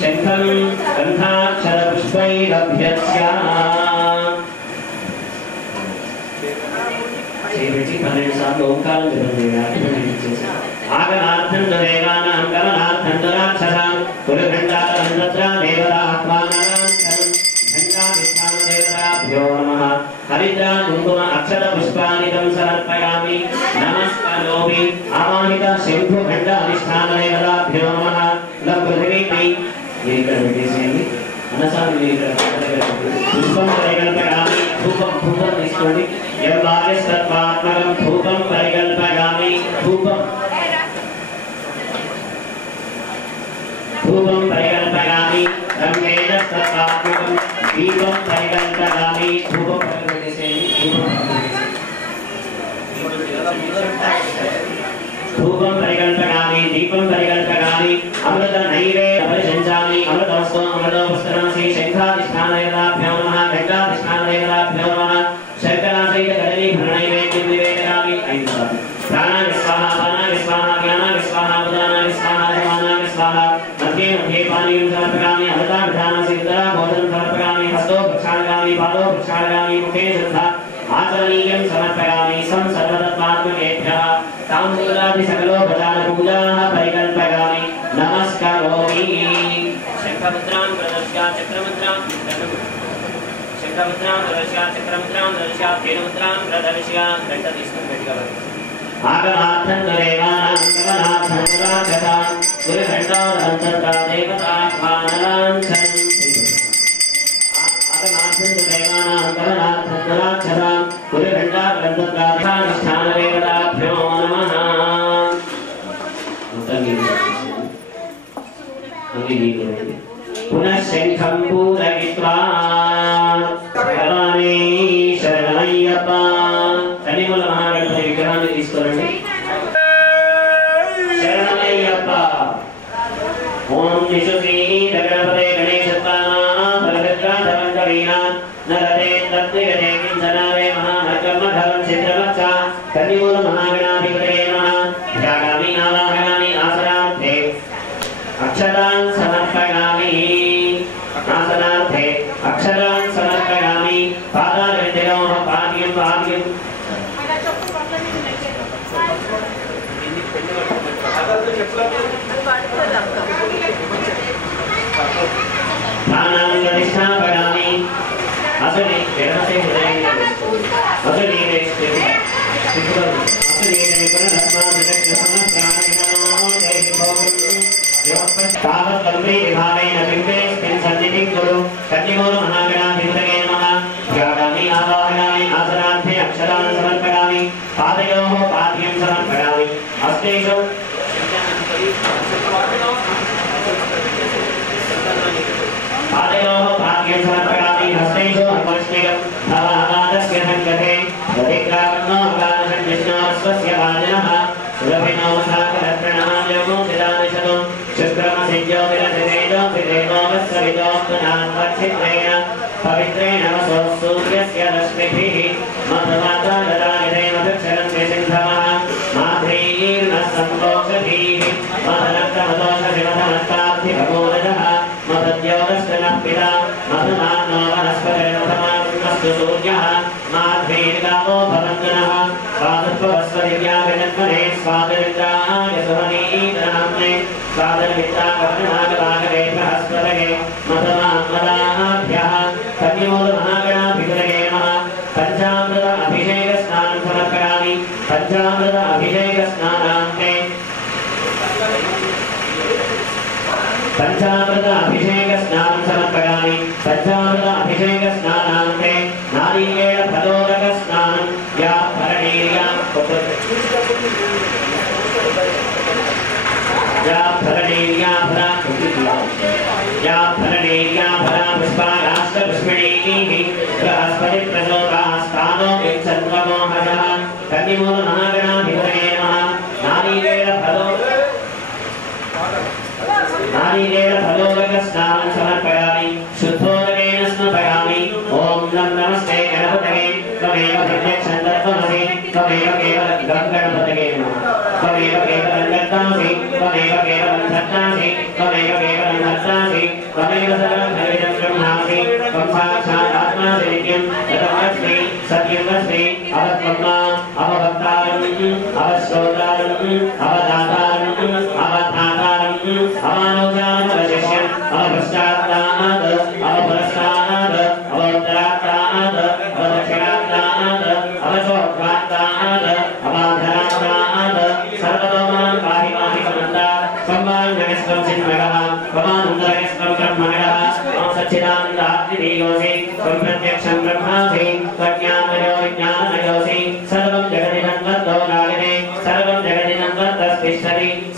शंखं गंधाक्षरपुष्पैरभ्यस्य श्रीविजि 12 साल ओंकार आगनार्थं देवानां गमनार्थं राक्षसां कुलखण्डारन्द्रा देवतात्मानां घण्टाधिष्ठानदेवताभ्यो नमः हरिद्रा कुङ्कुम अक्षरपुष्पादिकं समर्पयामि नमस्कारोऽपि आवाहित शंभु घण्टाधिष्ठानदेवताभ्यो नमः न पृथिवी पुष्पं परिकल्पयामि धूपं तीసుకోండి यद्वागस्तत्वात्मकं धूपं परिकल्पयामि धूपं परिकल्पयामि रङ्गेनस्तत्वात्मकं दीपं परिकल्पयामि धूपं धूपं परिकल्पयामि दीपं परिकल्पयामि अमृत नैवेद्य परिशंसामि अमृतवस्तु अमृतवस्त्रमसि शंखाधिष्ठानदेवताभ्यो नमः घण्टाधिष्ठानदेवताभ्यो नमः शर्करासहित गणनी भरणैवेद्यं निवेदयामि प्राणाय स्वाहा पानाय स्वाहा ज्ञानाय स्वाहा उदानाय स्वाहा धर्मानाय स्वाहा मध्ये मध्ये पानीयं समर्पयामि अमृताभिधानस्य उदरा भोजनं समर्पयामि हस्तो प्रक्षालयामि पादो प्रक्षालयामि मुखे श्रद्धा आचरणीयं समर्पयामि सर्वतत्त्वात्मकेभ्यः ताम्बूलादि सकलोपचार पूजाः परिकल्पयामि नमस्कारोमि शंखमुद्रां प्रदर्श्य चक्रमुद्रां दर्श्य धेनुमुद्रां प्रदर्श्य आगमार्थं देवानां गमनार्थं राक्षसां कुलखण्डारन्तरा देवतात्मानां आगमार्थं देवानां गमनार्थं राक्षसां कुलखण्डारन्तरा देवताभ्यो नमः पुनः शंखं पूरयित्वा भवानी शरणमय्यप्प तनिमूल महागणपति विग्रहाన్ని తీసుకోండి शरणमय्यप्प ओम निशुश्री गणपते गणेशत्वाना भरद्राधवंकवीना नरते तत्त्वयते किंचनारे महामकर्मधवं चित्रवत्सा तनिमूल महागणाधिपतये नमः ध्यायामि आवाहयामि आसनार्थे अक्षरान् समर्पयामि आसनार्थे अक्षरान् समर्पयामि पादारविन्दयोः पाद्यं प्राणां प्रतिष्ठापयामि असने वेदसे हृदये असने तावत्कल्पेन पिम्बेऽस्मिन् सन्निधिं कुरु कन्यमूल महागणाधिपतये नमः ध्यायामि आवाहयामि आसनार्थे अक्षरान् समर्पयामि पादयोः पाद्यं समर्पयामि हस्तेषु पादयोः पाद्यं समर्पयामि हस्तेषु हर्मष्टिकं भवागादस्य सङ्गते प्रतिक्रामो अगादशं विष्णोस्वस्य वाजिनः सुरभिनो साकरत्रणः योगो विदानिषतो शुक्रमसिद्ध्यो विरजतेजो विदेवो वत्सवितो पुनान्वच्छिद्रेण पवित्रेण वसो सूर्यस्य रश्मिभिः मधुमाता ददायते मधुक्षरं सिन्धवः माध्रीर्नः सम्भोक्षधीः मधुनक्तमदोषशिवधमस्ताब्धिभगोरजः मधुद्योगश्चनः पिता मधुनान्नो वनस्पतिर्मधुमानस्तु सूर्यः माध्वीर्गावो भवन्तुनः स्वादुत्वस्वदिव्याभिजन्मने स्वादविद्राय सुमनीतनाम्ने स्वादविद्राकर्णागवागवेभ्यः स्वदगे मधुमान्मदाभ्यः कन्यमूल महागणाधिपतये नमः पंचामृत अभिषेक स्नानं समर्पयामि पंचामृत अभिषेक स्नानान्ते पंचामृत अभिषेक स्नानं समर्पयामि पंचामृत अभिषेक स्नानान्ते नारिकेल फलोदक स्नानं या भरणीर्यां या भरणीर्या भरा पुष्पायाश्च पुष्पिणीः बृहस्पति प्रचोदास्तानो विच्छन्वमोहजः कन्यमूल महागणाधिपतये नमः नारीकेण फलोदक स्नानं समर्पयामि शुद्धोदकेन स्मृपयामि ओम नमस्ते गणपतये त्वमेव प्रत्यक्षं तत्त्वमसि त्वमेव केवलं गणपतये नमः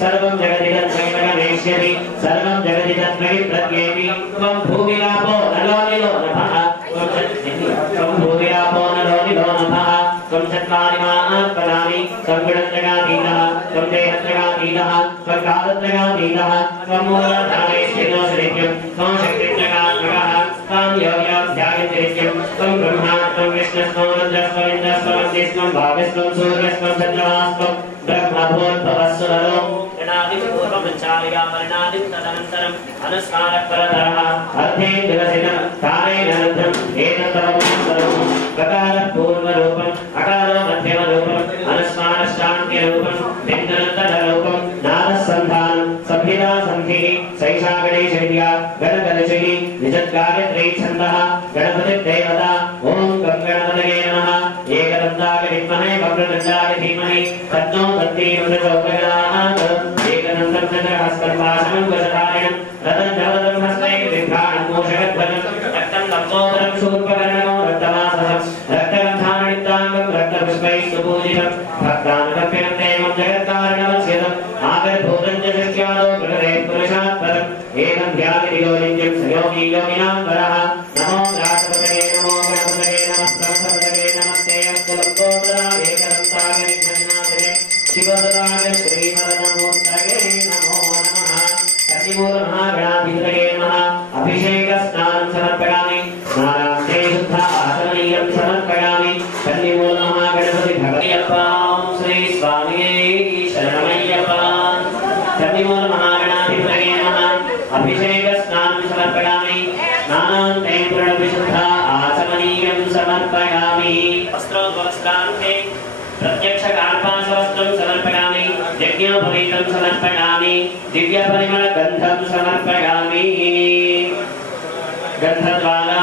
सर्वं जगति तन्मयि सर्वं जगति तन्मयि प्रत्येति त्वं भूमिरापो नलो निलो नभः त्वं भूमिरापो नलो निलो नभः त्वं चत्वारि महात्पदानि त्वं गुणत्रयातीतः त्वं देहत्रयातीतः त्वं कालत्रयातीतः त्वं मूलधारेश्वरनित्यं त्वं शक्तित्रयात्मकः त्वं योग्याध्यायनित्यं त्वं ब्रह्मा त्वं विष्णुस्त्वं रुद्रस्त्वं इन्द्रस्त्वं अग्निस्त्वं भागस्त्वं सूर्यस्त्वं चन्द्रमास्त्वं ब्रह्मभूर्भुवस्सुरलो वर्णादिं तदनन्तरम् अनुस्मारः परतरः अर्थे दिवसिनं कालेन रुद्धम् एतत्तवं स्वरूपं प्रकारः पूर्वरूपम् अकारो मध्यमरूपम् अनुस्मारश्चान्त्यरूपम् बिन्दुनन्तररूपं नादसन्धानं संहिता सन्धिः सैषा गणेशविद्या गणकलशिः निजत्कार्यत्री छन्दः गणपतिर्देवता ॐ गं गणपतये नमः एकदन्ताय विद्महे वक्रतुण्डाय धीमहि तन्नो दन्ती प्रचोदयात् एकदन्तं चन्द्रहस्तपाशमं वशधारयन् रतञ्जवदं हस्ते विभ्राणं मोषकध्वजं रक्तं लम्बोदरं शूर्पकर्णो रक्तवाससं रक्तगन्धानिताङ्गं रक्तपुष्पैः सुपूजितं भक्तानुकम्प्यं देवं जगत्कारणवस्यतम् आगर्भूतं च शिष्यादो गृहदे पुरुषात् परम् एनं ध्यायतियोनित्यं स योगी योगिनां वरः नमो राजपतये नमो गणपतये नमः प्रमथपतये नमस्ते अस्तु लम्बोदराय एकदन्ताय विघ्ननाशने शिवदराय श्रीमदनमूर्तये नमो नमः कन्निमूलमहागणाधिपतये नमः अभिषेकस्नानं समर्पयामि स्नानान्ते शुद्ध आचमनीयं समर्पयामि कन्निमूलमहागणपति भगवत्यप्पा श्री स्वामिये शरणमय्यप्पा कन्निमूलमहागणाधिपतये नमः अभिषेकस्नानं समर्पयामि स्नानान्ते पूर्णविशुद्ध आचमनीयं समर्पयामि वस्त्रोपवस्त्रान्ते प्रत्यक्षकार्पासवस्त्रं समर्पयामि यज्ञोपवीतं समर्पयामि दिव्यपरिमलगन्धं समर्पयामि गन्धद्वारा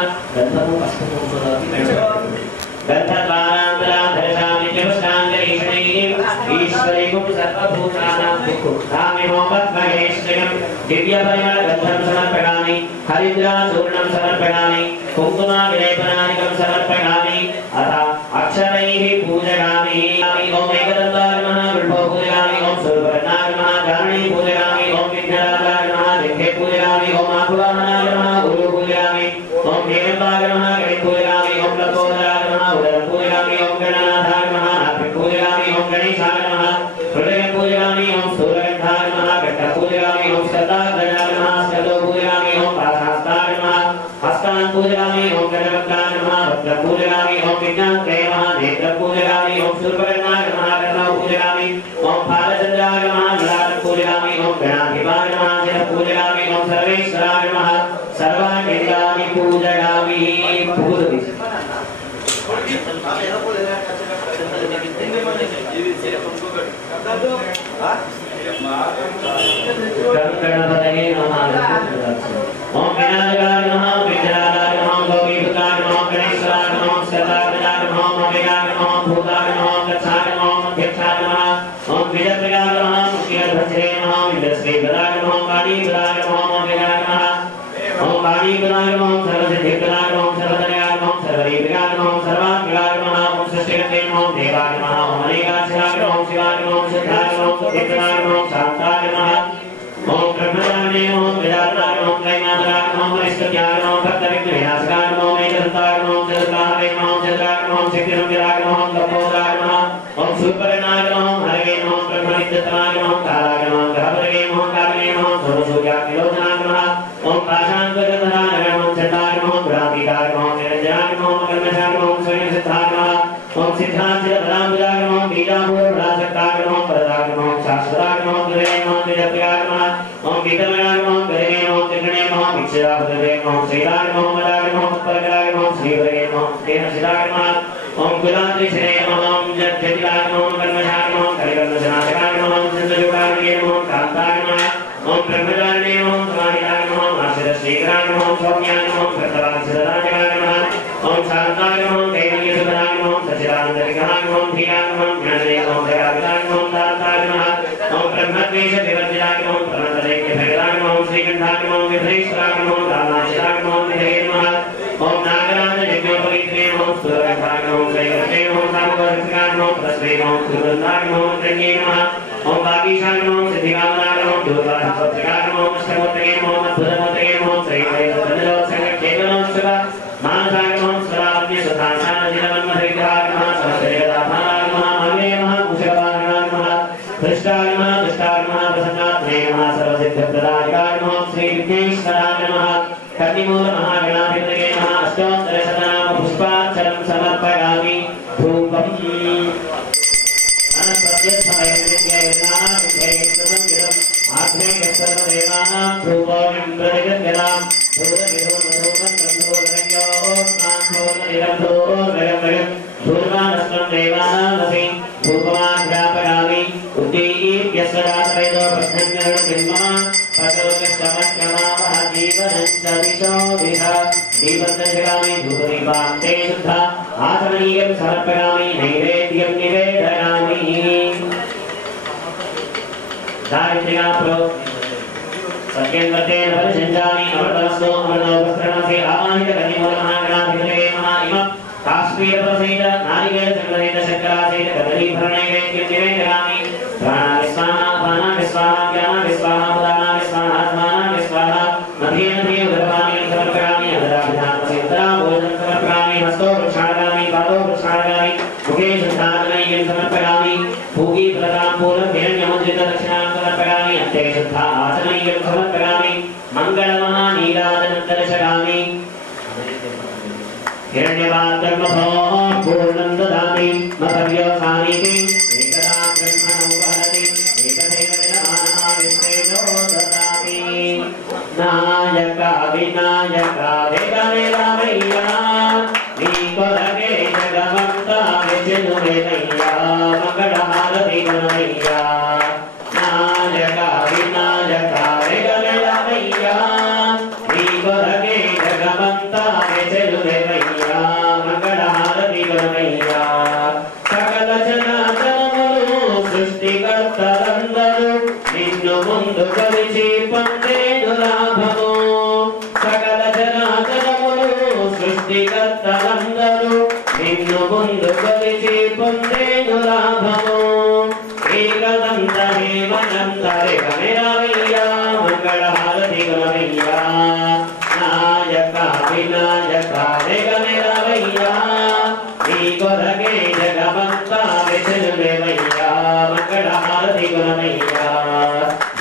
गन्धद्वारान्तराधरशामि पुष्टाञ्जलीषणैः ईश्वरीं सर्वभूतानां धामिहो पद्महेश्वरं दिव्यपरिमलगन्धं समर्पयामि हरिद्राचूर्णं समर्पयामि कुङ्कुमाविलेपनादिकं समर्पयामि अथ अक्षरैः पूजयामि ओम एकदन्ताय नमः विष्णो पूजयामि ओम सूर्यवर्णाय नमः जाननी पूजयामि ओम विघ्नराजाय नमः विघ्ने पूजयामि ओम आहुवाहनाय नमः गुरु पूजयामि ओम हेरम्बाय नमः गणेश पूजयामि ओम लकोदराय नमः उदर पूजयामि ओम गणनाथाय नमः नाभि पूजयामि ओम गणेशाय नमः हृदय पूजयामि ओम सूर्यगन्धाय नमः घट पूजयामि ओम सदाग्रजाय नमः स्कन्दो पूजयामि ओम पाशास्ताय नमः हस्तान् पूजयामि ओम गणवक्त्राय नमः वक्त्र पूजयामि ओम विज्ञान्ते नमः नेत्र पूजयामि ओम सूर्यवर्णाय नमः कर्णौ पूजयामि ओम फालचन्द्राय नमः गणाधिपं पूजयामि ओम गणाधिपाय नमः शिरः पूजयामि ओम सर्वेश्वराय नमः सर्वाण्येतानि पूजयामि पूजति गणपतये नमः ओम विनायकाय नमः विघ्नराजाय नमः गौरीभूताय नमः गणेश्वराय नमः सर्वात्मजाय नमः अव्ययाय नमः भूताय नमः गच्छाय नमः अध्यक्षाय नमः ओम विजयप्रियाय नमः मुख्यध्वजये नमः विजयश्रीपदाय नमः वाणीपदाय नमः अव्ययाय नमः ओम वाणीपदाय नमः सर्वसिद्धिपदाय नमः सर्वतनयाय नमः सर्वरीप्रियाय नमः सर्वात्मजाय नमः ओम सृष्टिकर्ते नमः देवाय नमः ओम अनेकाक्षराय नमः शिवाय नमः सिद्धाय नमः सिद्धिपदाय नमः शान्ताय नमः ओम ब्रह्मचारिणे नमः वेदान्ताय नमः त्रैमात्राय नमः वरिष्ठत्याय नमः भक्तविघ्नविनाशकाय नमः मेघदन्ताय नमः जगदाहवे नमः जगदाय नमः शक्तिरञ्जनाय नमः लम्बोदराय नमः ओम सूर्यवर्णाय नमः हरये नमः ब्रह्मनित्यतमाय नमः कालाय नमः ग्रहपतये नमः कालये नमः सोमसूर्याग्निलोचनाय नमः ओम पाशाङ्कुशधराय नमः चण्डाय नमः गुणातीताय नमः निरञ्जनाय नमः कर्मजाय नमः स्वयंसिद्धाय नमः ओम सिद्धांतपदाम्बुजाय नमः बीजाभूरपदासक्ताय नमः परदाय नमः शाश्वताय नमः गुरवे नमः निजप्रियाय नमः ओम गीतमयाय नमः गणे नमः त्रिगणे नमः भिक्षापदये नमः श्रीराय नमः मदाय नमः उत्पलकराय नमः श्रीवरे नमः तेनशिराय नमः ओम कुलाद्रिशने नमः ओम जटिलाय नमः कर्मजाय नमः कलिकर्मशनाशकाय नमः ज्ञान नमो भक्तवान सदाय नमः ओम शांताय नमो देवाय सदाय नमो सच्चिदानंद विग्रहाय नमो धीराय नमो ज्ञानदेव नमो दयाविदाय नमो दाताय नमः ओम ब्रह्मद्वेष विवर्जिताय नमो परमतदैक्य भगवाय नमो श्रीकंठाय नमो विघ्नेश्वराय नमो दानाशिराय नमो निधये नमः ओम नागराज यज्ञोपवीत्रे नमो सुरवैभाय नमो श्रीकृष्णे नमो सामगोरक्षकाय नमो तस्मै नमो सुगंधाय नमो तन्ये नमः ओम वागीशाय नमो सिद्धिकामनाय नमो दुर्वासपत्रकाय नमो अष्टमोत्तरे नमो मध्वमोत्तरे नमो श्रीवैष्णवसंकेतनोत्सव मानसाय नमो स्वराज्ञ सुधासाय जिनमन्मधैर्याय नमः सहस्रगदाधाराय नमः अन्ये नमः कुशलवाहनाय नमः धृष्टाय नमः दुष्टाय नमः प्रसन्नात्मने नमः सर्वसिद्धिप्रदायकाय नमः श्रीविघ्नेश्वराय नमः कन्निमूल महागणाधिपतये नमः अष्टोत्तरशतनाम पुष्पार्चनं समर्पयामि धूपम् आत्मनीयं समर्पयामि नैवेद्यं निवेदयामि दारिद्र्याप्रो सत्यन्वते नवरसञ्जामि अमृतमस्तु अमृतोपस्त्रणासे आवाहित कन्निमूल महागणाधिपतये नमः इमं काश्मीरप्रसीद नारिकेलसंग्रहित शर्करासेन कदलीभरणैवेद्यं निवेदयामि प्राणाय स्वाहा पानाय स्वाहा ज्ञानाय स्वाहा उदानाय स्वाहा आत्मानाय स्वाहा मध्ये मध्ये उदरपानीं समर्पयामि अदराभिधानपसिन्तरा भोजनं समर्पयामि हस्तो वृक्षाणामि पादो वृक्षाणामि मुखे शुद्धात्मैक्यं समर्पयामि भूगि प्रदां पूर्णहिरण्यमुद्रित दक्षिणां समर्पयामि अन्ते शुद्धा आचमनीयं समर्पयामि मङ्गलमहानीराजनं दर्शयामि हिरण्यवाद्गर्भो पूर्णं ददामि मकर्योसानीति एकदा ब्रह्मणो वहति एकदैव विद्यमानः विश्वेशो ददाति नायका विनायका वेगमेलामय्या नीकोलगे जगमन्ता विचिनुमेलय्या मङ्गलहारति गणमय्या नायका विनायका वेगमेलामय्या नीकोलगे जगमन्ता विचिनुमेलय्या मङ्गलहारति गणमय्या सकल जनार्दनमुలు సృష్టికర్తలందరూ నిన్ను ముందు కొలిచి పొందేను లాభము సకల జనార్దనములు సృష్టికర్తలందరూ నిన్ను ముందు కొలిచి పొందేను లాభము ఏకదంత హేమనంత రేఖమేరావయ్యా మంగళహారతి గమయ్యా నాయక వినాయక రేఖమేరావయ్యా నీ కొరగే జగమంతా విచలులేవయ్యా మంగళహారతి గమయ్యా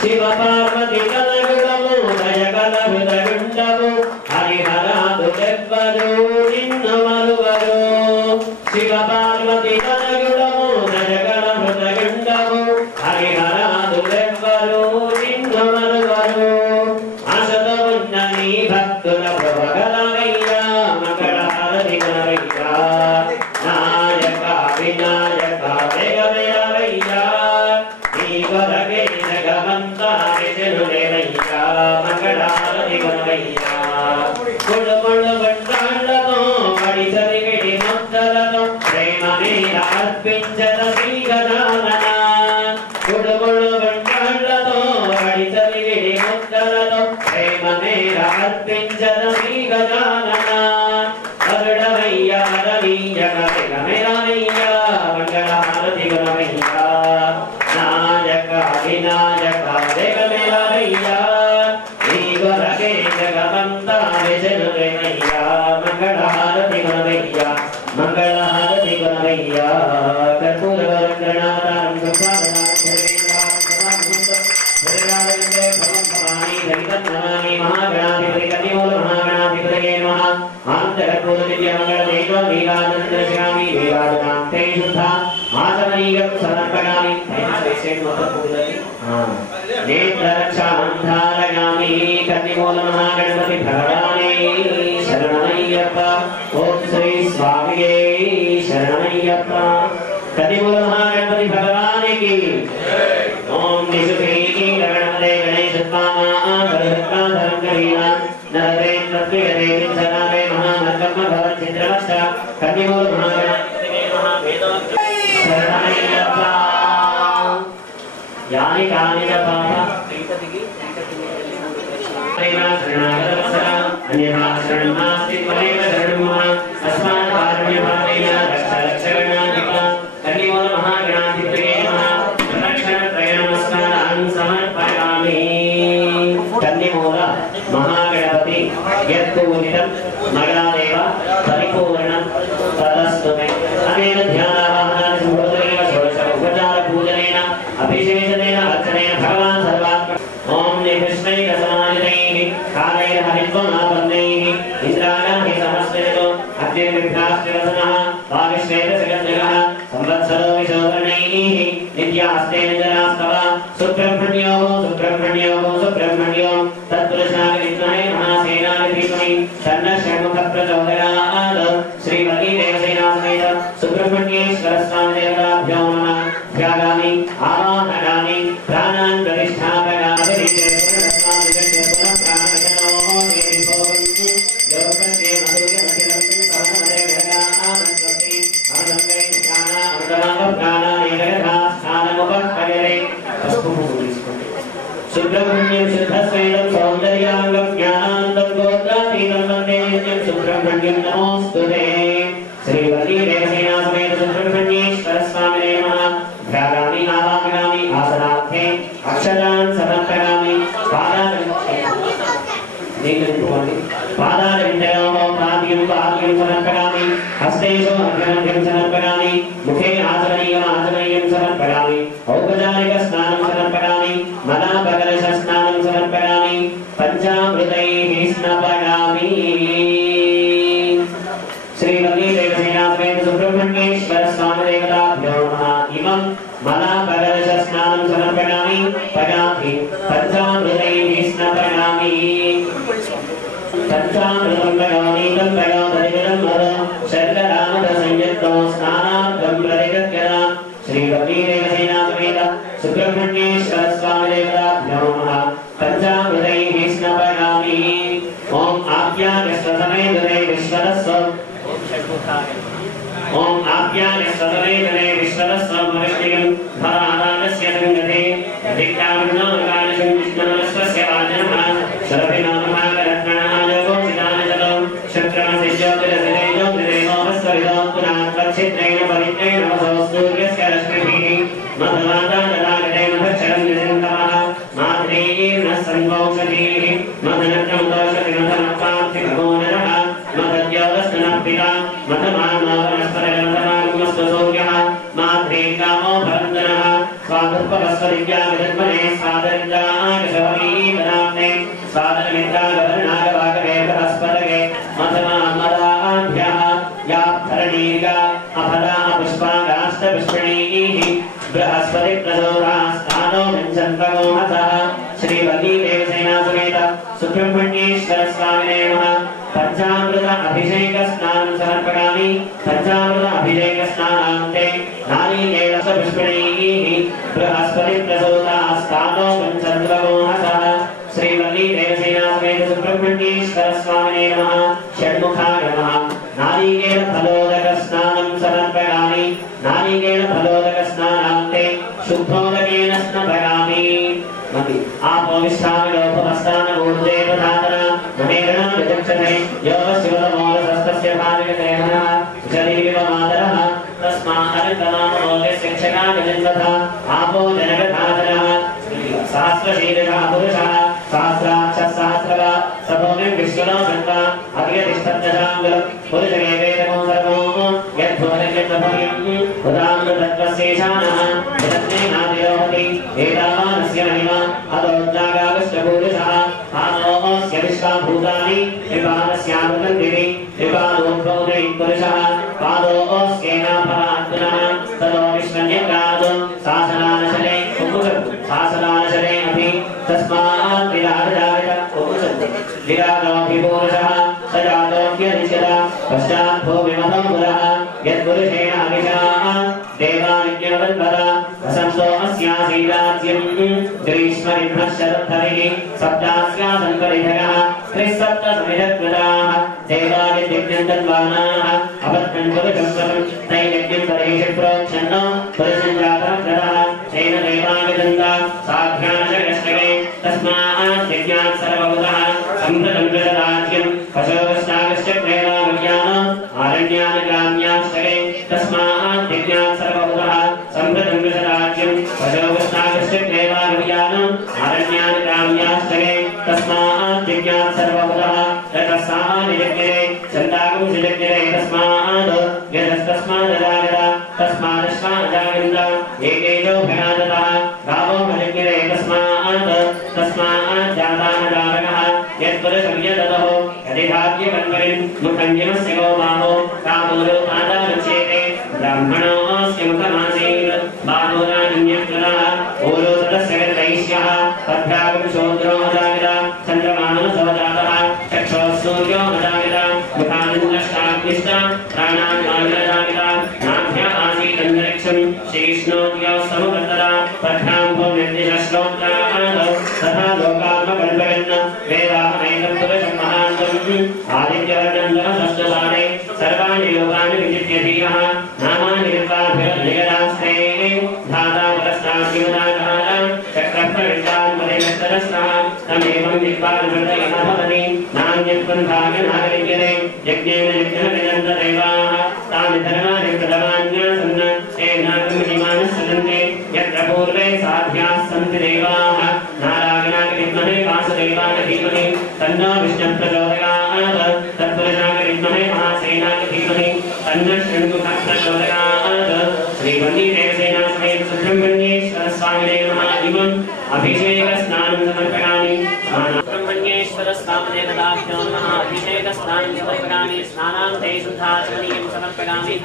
శివ పార్వతి కనగుడము దయగల హృదయుండము హరిహరాదులెవ్వరు నిన్ను మరువరు శివ పార్వతి కనగుడము దయగల హృదయుండము హరిహరాదులెవ్వరు నిన్ను మరువరు ఆశతో ఉన్న నీ భక్తుల ప్రభగలవయ్యా మంగళహారతి గమయ్యా నాయక వినాయక వేగమేలవయ్యా నీ కొరగే జగమంతా విచలులేవయ్యా మంగళహారతి గమయ్యా ముళ్ళు ముళ్ళు బండాళ్లతో పడి చదివిడి ముద్దలతో ప్రేమ మీద అర్పించద శ్రీ గజానన ముళ్ళు ముళ్ళు బండాళ్లతో పడి చదివిడి ముద్దలతో ప్రేమ మీద అర్పించద శ్రీ గజానన అరుడవయ్యా రవీయక వేగమేలవయ్యా మంగళహారతి గమయ్యా నాయక వినాయక వేగమేలవయ్యా నీ కొరగే జగమంతా విచలులేవయ్యా మంగళహారతి గమయ్యా మంగళహారతి గమయ్యా కర్పూరగౌరం గణావతారం महागणाधिपति कन्निमूल महागणाधिपतये नमः आन्तरपूर्वदिव्यमङ्गलदेशो वीराजनन्दर्शयामि वीराजनां ते शुद्धा आचमनीयं समर्पयामि नेत्ररक्षां धारयामि कन्निमूल महागणपति भगवाने शरणमय्यप्प ॐ श्री स्वामिये शरणमय्यप्प कन्निमूल महागणपति भगवाने की ओम निजुके गणपते गणेश स्वाहा धर्मकरीना नरेन्द्र प्रिय कन्निमूल महागणाधिपतये नमः वेदोक्तं शरणमय्यप्पा यानि कानि च अन्यथा शरणं नास्ति त्वमेव शरणं मम तस्मात् कारुण्यभावेन रक्ष रक्षगणाधिपा कन्निमूल महागणाधिपतये नमः प्रदक्षिणत्रयनमस्कारान् समर्पयामि कन्निमूल महागणपति यत्पूजितं मगरादेव परिपूर्णं तदस्तु मे अनेन ध्यानावाहनानि सम्पूर्णेन षोडश उपचारपूजनेन अभिषेचनेन अर्चनेन भगवान् सर्वात्मक ओम निकृष्णैकसमाजितैः कालैः हरित्वमापन्नैः इन्द्राणाहि सहस्रजतो अग्निर्विभ्राश्चिरसनः वागिश्वेतसगन्धकः संवत्सरो विशोधनैः नित्यास्तेन जनास्तव सुब्रह्मण्यो सुब्रह्मण्यो तत्पुरुषाय महासेनाय धीमहि तन्नः षण्मुखः प्रचोदयात् श्रीवल्लीदेवसेनासमेत सुब्रह्मण्येश्वरस्वामिदेवताभ्यो नमः ध्यायामि आवाहयामि प्राणान् प्रतिष्ठापयामि सुब्रह्मण्यं शुद्धस्वेदं सौन्दर्याङ्गं ज्ञानानन्दं गोत्रातीतं वन्दे नित्यं सुब्रह्मण्यं नमोऽस्तुते श्रीवल्लीदेवसेनासमेत सुब्रह्मण्येश्वरस्वामिने नमः ध्यायामि आवाहयामि आसनार्थे अक्षरान् समर्पयामि पादारविन्दयोः पाद्यं समर्पयामि हस्तेषु अर्घ्यं समर्पयामि मुखे आचमनीयं समर्पयामि औपचारिकस्नानं समर्पयामि मलापकलशस्नानं समर्पयामि पञ्चामृतैः स्नापयामि श्रीवल्लीदेवसेनासमेत सुब्रह्मण्येश्वरस्वामिदेवताभ्यो नमः इमं मलापकलशस्नानं समर्पयामि पयाति पञ्चामृतैः स्नापयामि पंचामृतं प्रयोनीतं प्रयोदरितं मदो शर्करामदसंयुक्तो स्नानार्थं प्रतिगच्छता श्रीवल्लीदेवसेनासमेत सुब्रह्मण्येश्वरस्वामिदेवताभ्यो नमः पंचामृतैः स्नापयामि ओम आप्यायस्वसमेतने विश्वरस्व ओम आप्यायस्वसमेतने विश्वरस्व मनुष्यं भरादानस्य संगते दिक्कामनाकालशं विष्णुरस्वस्य वाजनः शरभिनामः क्षेत्रेण परित्रेण सूर्यस्य रश्मिभिः मधुवादानदागतेन भक्षणं निरन्तरः मात्रेण संवौषधीः मधनक्रमदोषतिमधनपार्थिभगोनरः मदद्योदस्तनः पिता मधमानवनस्पतिमधमागमस्तु सूर्यः मात्रेकामो भरन्दनः स्वादुपवस्वदिव्यागजन्मने स्वादरिन्द्रागशवरीपदाब्ने स्वादनमित्रागवर्णागवागवे बृहस्पतये मधमामदाभ्यः याप्तरणीर्गा अफला पुष्पागास्तपुष्पिणीः बृहस्पति प्रदोरास्तानो विंशन्वगोमतः श्रीवल्लीदेवसेनासमेत सुब्रह्मण्येश्वरस्वामिने नमः पंचामृत अभिषेकस्नानं समर्पयामि पंचामृत अभिषेकस्नानान्ते नारीकेलपुष्पिणीः बृहस्पति प्रदोरास्तानो विंशन्वगोमतः श्रीवल्लीदेवसेनासमेत सुब्रह्मण्येश्वरस्वामिने नमः षण्मुखाय नमः नारिकेलफलोदकस्नानं समर्पयामि नारिकेलफलोदकस्नानान्ते शुद्धोदकेन स्नापयामि आपोविष्ठामिलोपमस्तानमूर्तेपधातन ममेरणं विचक्षते योगशिवतमोरसस्तस्य भाविकतेनः जलीविवमादरः तस्मादन्तनामोदस्य शिक्षकागजन्वथा आपो जनकधातनः सहस्रशीर्षः पुरुषः सहस्राक्षः सहस्रवा सभूमिं विश्वनो गत्वा अग्र्यतिष्ठत्यशाङ्गलं पुरुषगे वेदको सर्वो यद्भुवनयत्तभूमिम् उदाम्रतत्त्वस्येषानः यदग्नेनादिरोहति एतावानस्य महिमा अदोद्दागागश्चपूरुषः आदोऽस्य विश्वाभूतानि त्रिपादस्यामृतन्दिरि त्रिपादोद्भौते पुरुषः पादोऽस्येनाफलात्मनः ततो विश्वन्यकादो शासनानशले शासनानशले अपि तस्मात् विराजोऽभिपूरुषः स जातोऽप्यनिश्चितः पश्चात् भूमिमतो पुरः यत्पुरुषेण अभिषाः देवानिज्ञवन्वरा वसंतो अस्यासि राज्यं ग्रीष्मऋतुः शरद्धरिः सप्तास्यासन् परिधयः त्रिसप्तसमिधकृताः देवानि दिव्यं तद्वानाः अपत्यं पुरुषं तैर्यज्ञं परेषु प्रोक्षन्नो पुरुषं जातः कृतः तेन देवाविदन्ता साध्यानशकश्रगे तस्मात् यज्ञात् सर्वभूतः सम्प्रतं कृतराज्यं पशोपश्चागश्च क्रीडाविज्ञान आरण्यानि ग्राम्याश्रगे तस्मात् यज्ञात् सर्वभूतः सम्प्रतं कृतराज्यं पशोपश्चागश्च क्रीडाविज्ञान आरण्यानि ग्राम्याश्रगे तस्मात् यज्ञात् सर्वभूतः तस्मादिजज्ञे चन्दागं सिजज्ञे तस्मात् यदस्तस्मात् जागता तस्मादश्वाजागन्त एकेयो भयादतः गावो भजज्ञे तस्मात् जातानदारकः यत्पुरुषं यदतः यदिधाव्यवन्वरिं मुखं यमस्य गोबाहो कामोरो आदागच्छेते ब्राह्मणोऽस्य मुखमासीत् बाहोराजन्यकृतः ओरो तदस्य गतैष्यः तद्भ्रागं शूद्रो अजागता चन्द्रमानसो जातः चक्षुः सूर्यो अजागता मुखानन्दष्टाग्निश्च प्राणान् आयुरजागता नाभ्य आसीत् अन्तरिक्षं श्रीष्णोद्यौ समुपतरा पद्भ्यां भूमिर्दिशश्लोत्रात् तथा लोकात्मकल्पयन् वेदाहमेकं पुरुषं महान्तम् आदित्यवर्णन्दमसस्तसारे सर्वाणि लोकानि विजित्य धीयः नामानि विद्वाभिर्निगदास्ते धाता पुरस्तास्योदाधार चक्रः प्रविष्टान् पदेशस्तरस्तः तमेवं विद्वान् भवति नान्यत्पन्थाय नागरिक्यते यज्ञेन यज्ञः विदन्त देवाः तानि धर्माणि कृतवान्यासन् तेन किमिमानः यत्र पूर्वे साध्याः सन्ति देवाः नारायणाय विद्महे वासुदेवाय धीमहि तन्नो विष्णुः प्रचोदयात् तत्पुरुषाय विद्महे महासेनाय धीमहि तन्नः षण्मुखः प्रचोदयात् श्रीवल्लीदेवसेना समेत सुब्रह्मण्येश्वर स्वामिने नमः इमम् अभिषेकस्नानं समर्पयामि ब्रह्मण्येश्वर स्वामिदेवताभ्यो नमः अभिषेकस्नानं समर्पयामि स्नानान्ते शुद्धाचमनीयं समर्पयामि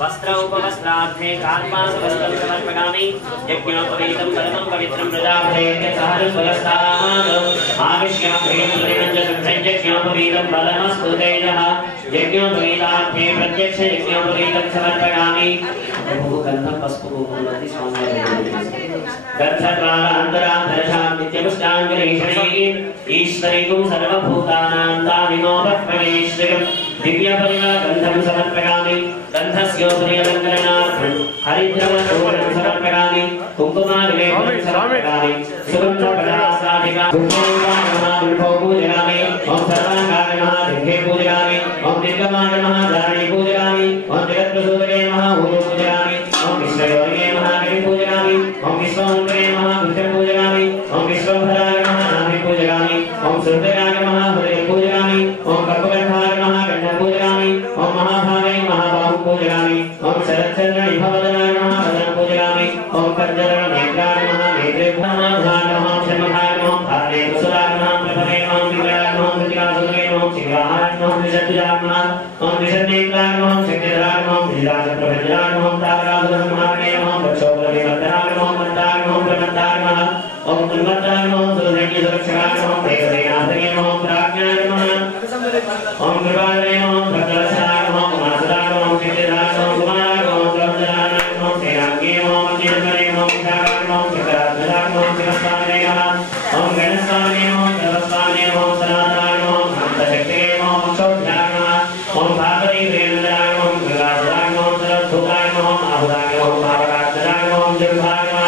वस्त्र उपवस्त्रार्थे कार्पासवस्त्रं समर्पयामि यज्ञोपवीतं परमं पवित्रं प्रजापतेः सहरं पुरस्तात् आविश्य प्रियं प्रतिमञ्च शुद्धयज्ञोपवीतं बलमस्तु तेजः यज्ञोपवीतार्थे प्रत्यक्ष यज्ञोपवीतं समर्पयामि गन्धं पस्पु कुर्वन्ति स्वामिने गन्धद्वारान्तरान्तरशां नित्यपुष्टाङ्गरीषणैः ईश्वरीकुं सर्वभूतानां तामिनोपप्रवेश्यं दिव्यपरिमलगन्धं समर्पयामि गन्धस्योपरि अलङ्करणार्थं हरिद्रवचूर्णं समर्पयामि कुङ्कुमाविलेपनं समर्पयामि सुगन्धपदार्थाधिकां पुष्पोङ्गानमः पूजयामि ॐ सर्वाङ्गानमः दिव्ये पूजयामि ॐ दीर्घमानमः धरणी पूजयामि ॐ जगत्प्रसूतये नमः ऊर्ध्वे पूजयामि ॐ विश्वयोगिने नमः गिरिं पूजयामि ॐ विश्वोऽन्तरे नमः बुद्धं पूजयामि ॐ विश्वभराय नमः नाभिं पूजयामि ॐ सुहृदयाय नमः हृदये पूजयामि ॐ कल्पगन्धाय नमः गण्डं पूजयामि ॐ महाभागे महाबाहुं पूजयामि ॐ शरच्चन्द्रनिभवदनाय नमः वदनं पूजयामि ॐ कञ्जरणनेत्राय नमः नेत्रे नमः शर्मधाय नमः धारणे कुशलाय नमः प्रभवे नमः विग्रहाय नमः कृतिकासुरे नमः शिवाय नमः विशद्धाय नमः ॐ विशद्नेत्राय नमः शक्तिधराय नमः विजिताय प्रभञ्जनाय नमः तारासुरं महागणे नमः वक्षोपरिवर्तनाय नमः मन्दाय नमः प्रमन्दाय नमः ॐ उन्मत्ताय नमः सुरसैन्य सुरक्षकाय नमः देवसेनाधये नमः प्राज्ञाय नमः ॐ कृपालये नमः भद्रवत्सलाय नमः उमासुराय नमः शक्तिधराय नमः कुमाराय नमः प्रमन्दाय नमः सेनाङ्गे नमः मन्दिरधरे नमः विशाखाय नमः शिखरात्मजाय नमः शिवस्वामिने नमः ॐ गणस्वामिने नमः सर्वस्वामिने नमः सनातनाय नमः शान्तशक्तिये नमः मोक्षोऽध्याय नमः ॐ भागवते प्रियनन्दनाय नमः गङ्गाधराय नमः सरस्वताय नमः आहुराय नमः भावरात्मजाय नमः जगभाय नमः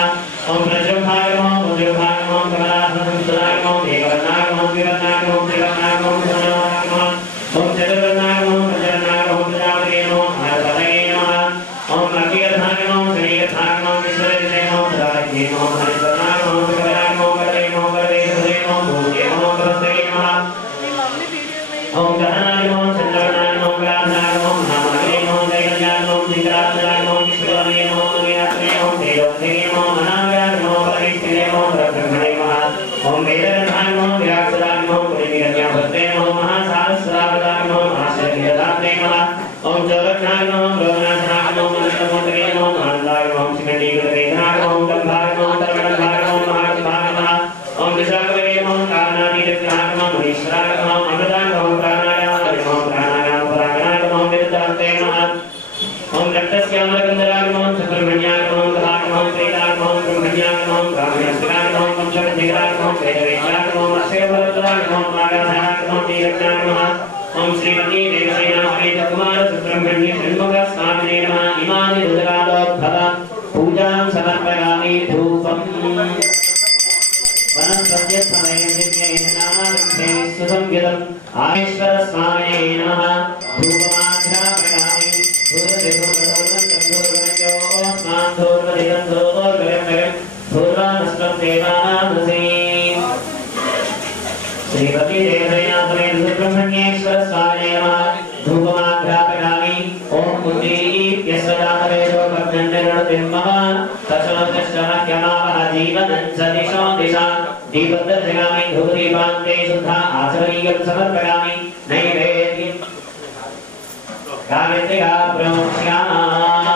ॐ प्रजभाय नमः मुजभाय नमः कमलासनसुताय नमः देववर्णाय नमः विवर्णाय नमः त्रिवर्णाय नमः सुवर्णाय नमः ॐ चतुर्वर्णाय नमः प्रजनाय नमः प्रजापते नमः भारतपतये नमः ॐ अग्निगर्भाय नमः श्रीगर्भाय नमः विश्वदेवते नमः सदाशिवे नमः हरिवर्णाय नमः त्रिकराय नमः वरदे नमः वरदे हृदये नमः भूते नमः प्रभस्ते नमः ॐ गहनाय नमः चन्द्रवर्णाय नमः ग्रामनाय नमः महामगे नमः दैवज्ञाय नमः दिग्राजनाय नमः विश्वदेवते नमः मनुयात्रे नमः तेजोत्थे नमः अनाव्याय नमः परमेश्वरे नमः ब्रह्मणे नमः ॐ वेदगर्भाय नमः विराट्सदाय नमः पुरीनिगन्याभद्रे नमः महासारस्वदावदाय नमः महाशक्तिदात्रे नमः ॐ चौरक्षाय नमः लोकनाथनाय नमः मनोमोदके नमः आनन्दाय नमः शिखण्डीकृतवेदनाय नमः गम्भाय नमः सर्वगन्धाय ब्रह्मण्यागमं कामयास्त्रागमं पंचवज्रागमं वेदवेदागमं अस्यवरदागमं मागाधागमं नीलज्ञागमं ओम श्रीमती देवसेना समेत कुमार सुब्रह्मण्य षण्मुख स्वामिने नमः इमानि रुद्रालोद्भव पूजां समर्पयामि धूपम् वनस्पत्यस्थमयं नानागन्धे सुसंयुतम् आमेश्वर स्वामिने नमः धूपमाघ्रापयामि श्रीपति देवसेना समेत सुब्रह्मण्येश्वर स्वामिने नमः धूपमाघ्रापयामि ओम मुनीभ्यस्वदातवेदो भक्तञ्जनतिर्मः तस्मद्दश्चमह्यमावः जीवनं सदिशो दिशा दीपद्दर्शयामि धूपदीपान्ते शुद्धा आचमनीयं समर्पयामि नैवेद्यं गायत्र्या ब्रह्मस्यामः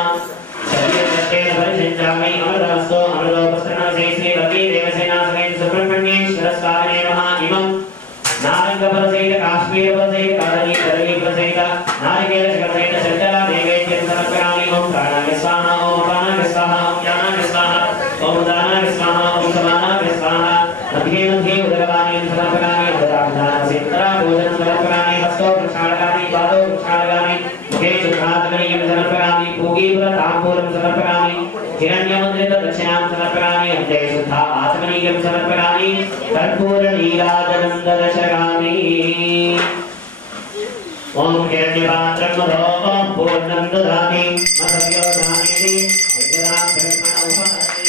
सत्यसत्येन परिचिन्तामि अमृतमस्तु अमृतोपस्तरणसे श्रीपति देवसेना समेत सुब्रह्मण्येश्वर स्वामिने नमः इमं नारंगफलसहित काश्मीरफलसहित करलीफलसहित नारिकेलशकलसहित शर्करा नैवेद्यं समर्पयामि ओम प्राणाय स्वाहा ओम अपानाय स्वाहा ओम ज्ञानाय स्वाहा ओम उदानाय स्वाहा ओम समानाय स्वाहा मध्ये मध्ये उदरवाणीं समर्पयामि ददाधानसित्रा भोजनं समर्पयामि हस्तो प्रक्षालयामि पादौ प्रक्षालयामि मुखे शुद्धात्मनीयं समर्पयामि पूगीफलताम्बूलं समर्पयामि हिरण्यमुद्रितदक्षिणां समर्पयामि हस्ते शुद्धा आत्मनीयं समर्पयामि कर्पूरनीराजनं दर्शयामि ओम हिरण्यपात्रं मधो ओम पूर्णं ददामि मधव्यो धानीति विद्यां ब्रह्मण उपहरति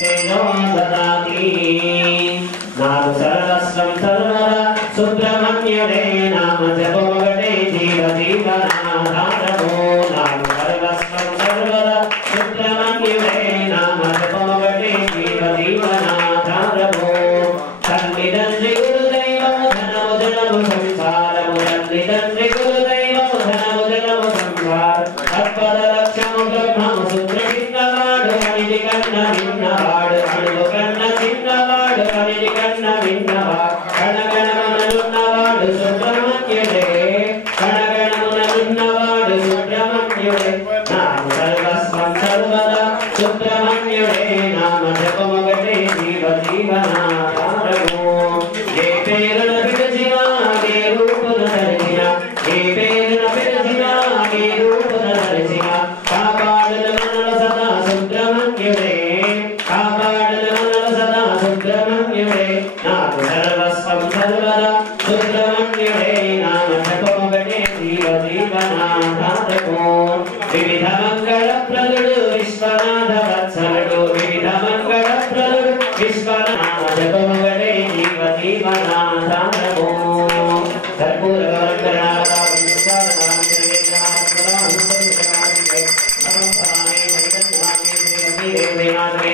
तेजो ददाति नाम सर्वस्वं सर्वदा सुब्रह्मण्यदे नाम जपमगटे जीव जीवनाधारमो नाम सर्वस्वं सर्वदा सुब्रह्मण्यदे नाम जपमगटे जीव जीवनाधारमो सन्निधं श्री गुरुदैवं धनमुदलमु संसारमुदन्निधं श्री गुरुदैवं धनमुदलमु संसार तत्पदलक्ष्यमु ब्रह्ममु सुब्रह्मण्यवाडु अनिदिकन्न भिन्नवाडु अणुकन्न भिन्नवाडु अनिदिकन्न भिन्नवाडु कणगणमनुन्नवाडु सुब्रह्मण्यदे कणगणमनुन्नवाडु सुब्रह्मण्यदे नाम सर्वस्वं सर्वदा सुब्रह्मण्यदे नाम जपमगटे जीव जीवनाधारमो ये पेरुन पितजिना ये रूपुन धरिजिना ये पेरुन पितजिना ये रूपुन धरिजिना कापाडल मनल सदा सुब्रह्मण्यदे कापाडल मनल सदा सुब्रह्मण्यदे नाम सर्वस्वं सर्वदा सुब्रह्मण्यदे नाम जपमगटे जीव जीवनाधारमो विविध मंगल प्रगुडु विश्वनाथ वत्सलु विविध मंगल प्रगुडु विश्वनाथ जपमगटे जीव जीवनाधारमो कर्पूर गौरंगनादा वंदनादां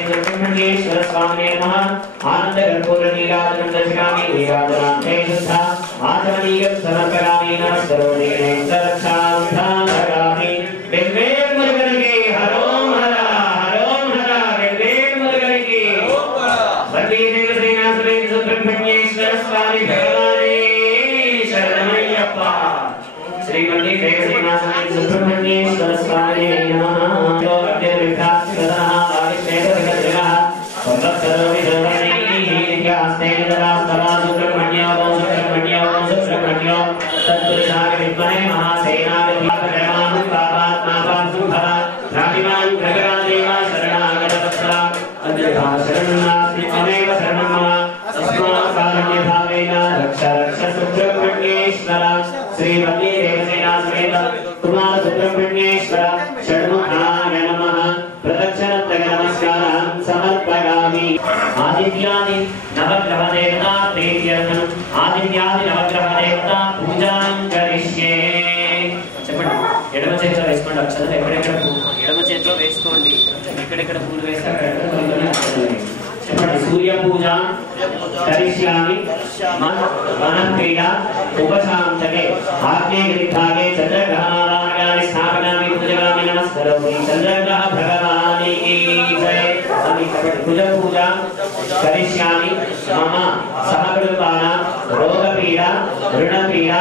सुब्रह्मण्येश्वर स्वामिने नमः आनंद कर्पूर नीराजनं दर्शयामि नीराजनान्ते शुद्धा आत्मनीयं समर्पयामि नमस्करोमि नेत्ररक्षां धारयामि वेल्वेल मुरुगनिगे हरोम हरा वेल्वेल मुरुगनिगे वल्ली देवसेना समेत सुब्रह्मण्येश्वर स्वामी भगवाने शरणमय्यप्पा श्री वल्ली देवसेना समेत सुब्रह्मण्येश्वर स्वामी नमः जो अद्य विभ्रासकरः आविष्टेकविग्रहः सर्वसर्वि सर्वैः स्तेनदरास्तरा सुब्रह्मण्यो तत्पुरुषाय विद्महे महासेनाय धीमहि पापात्मापां सुभः राजिमान् भगवादेव शरणागतवत्सला अन्यथा शरणं नास्ति त्वमेव शरणं मम तस्मात् कारुण्यभावेन रक्ष सुब्रह्मण्येश्वर श्रीवल्ली देवसेना समेत कुमार सुब्रह्मण्येश्वर षण्मुखाय नमः प्रदक्षिणत्रय नमस्कारं समर्पयामि आदित्यादि नवग्रह देवता प्रीत्यर्थम् आदित्यादि नवग्रह देवता पूजां करिष्ये చెప్పండి ఎడమ చేతిలో వేసుకోండి అక్షరాలు ఎక్కడెక్కడ ఎడమ చేతిలో వేసుకోండి ఎక్కడెక్కడ పూలు వేస్తారు చెప్పండి सूर्य पूजा करिष्यामि मनःक्रिया उपशान्तके आग्नेयदिग्भागे चन्द्रग्रहमावाहयामि स्थापयामि पूजयामि नमस्करोमि चन्द्रग्रह भगवानी की जय कुज पूजा करिष्यामि मम सहकुटुम्बानां रोगपीडा ऋणपीडा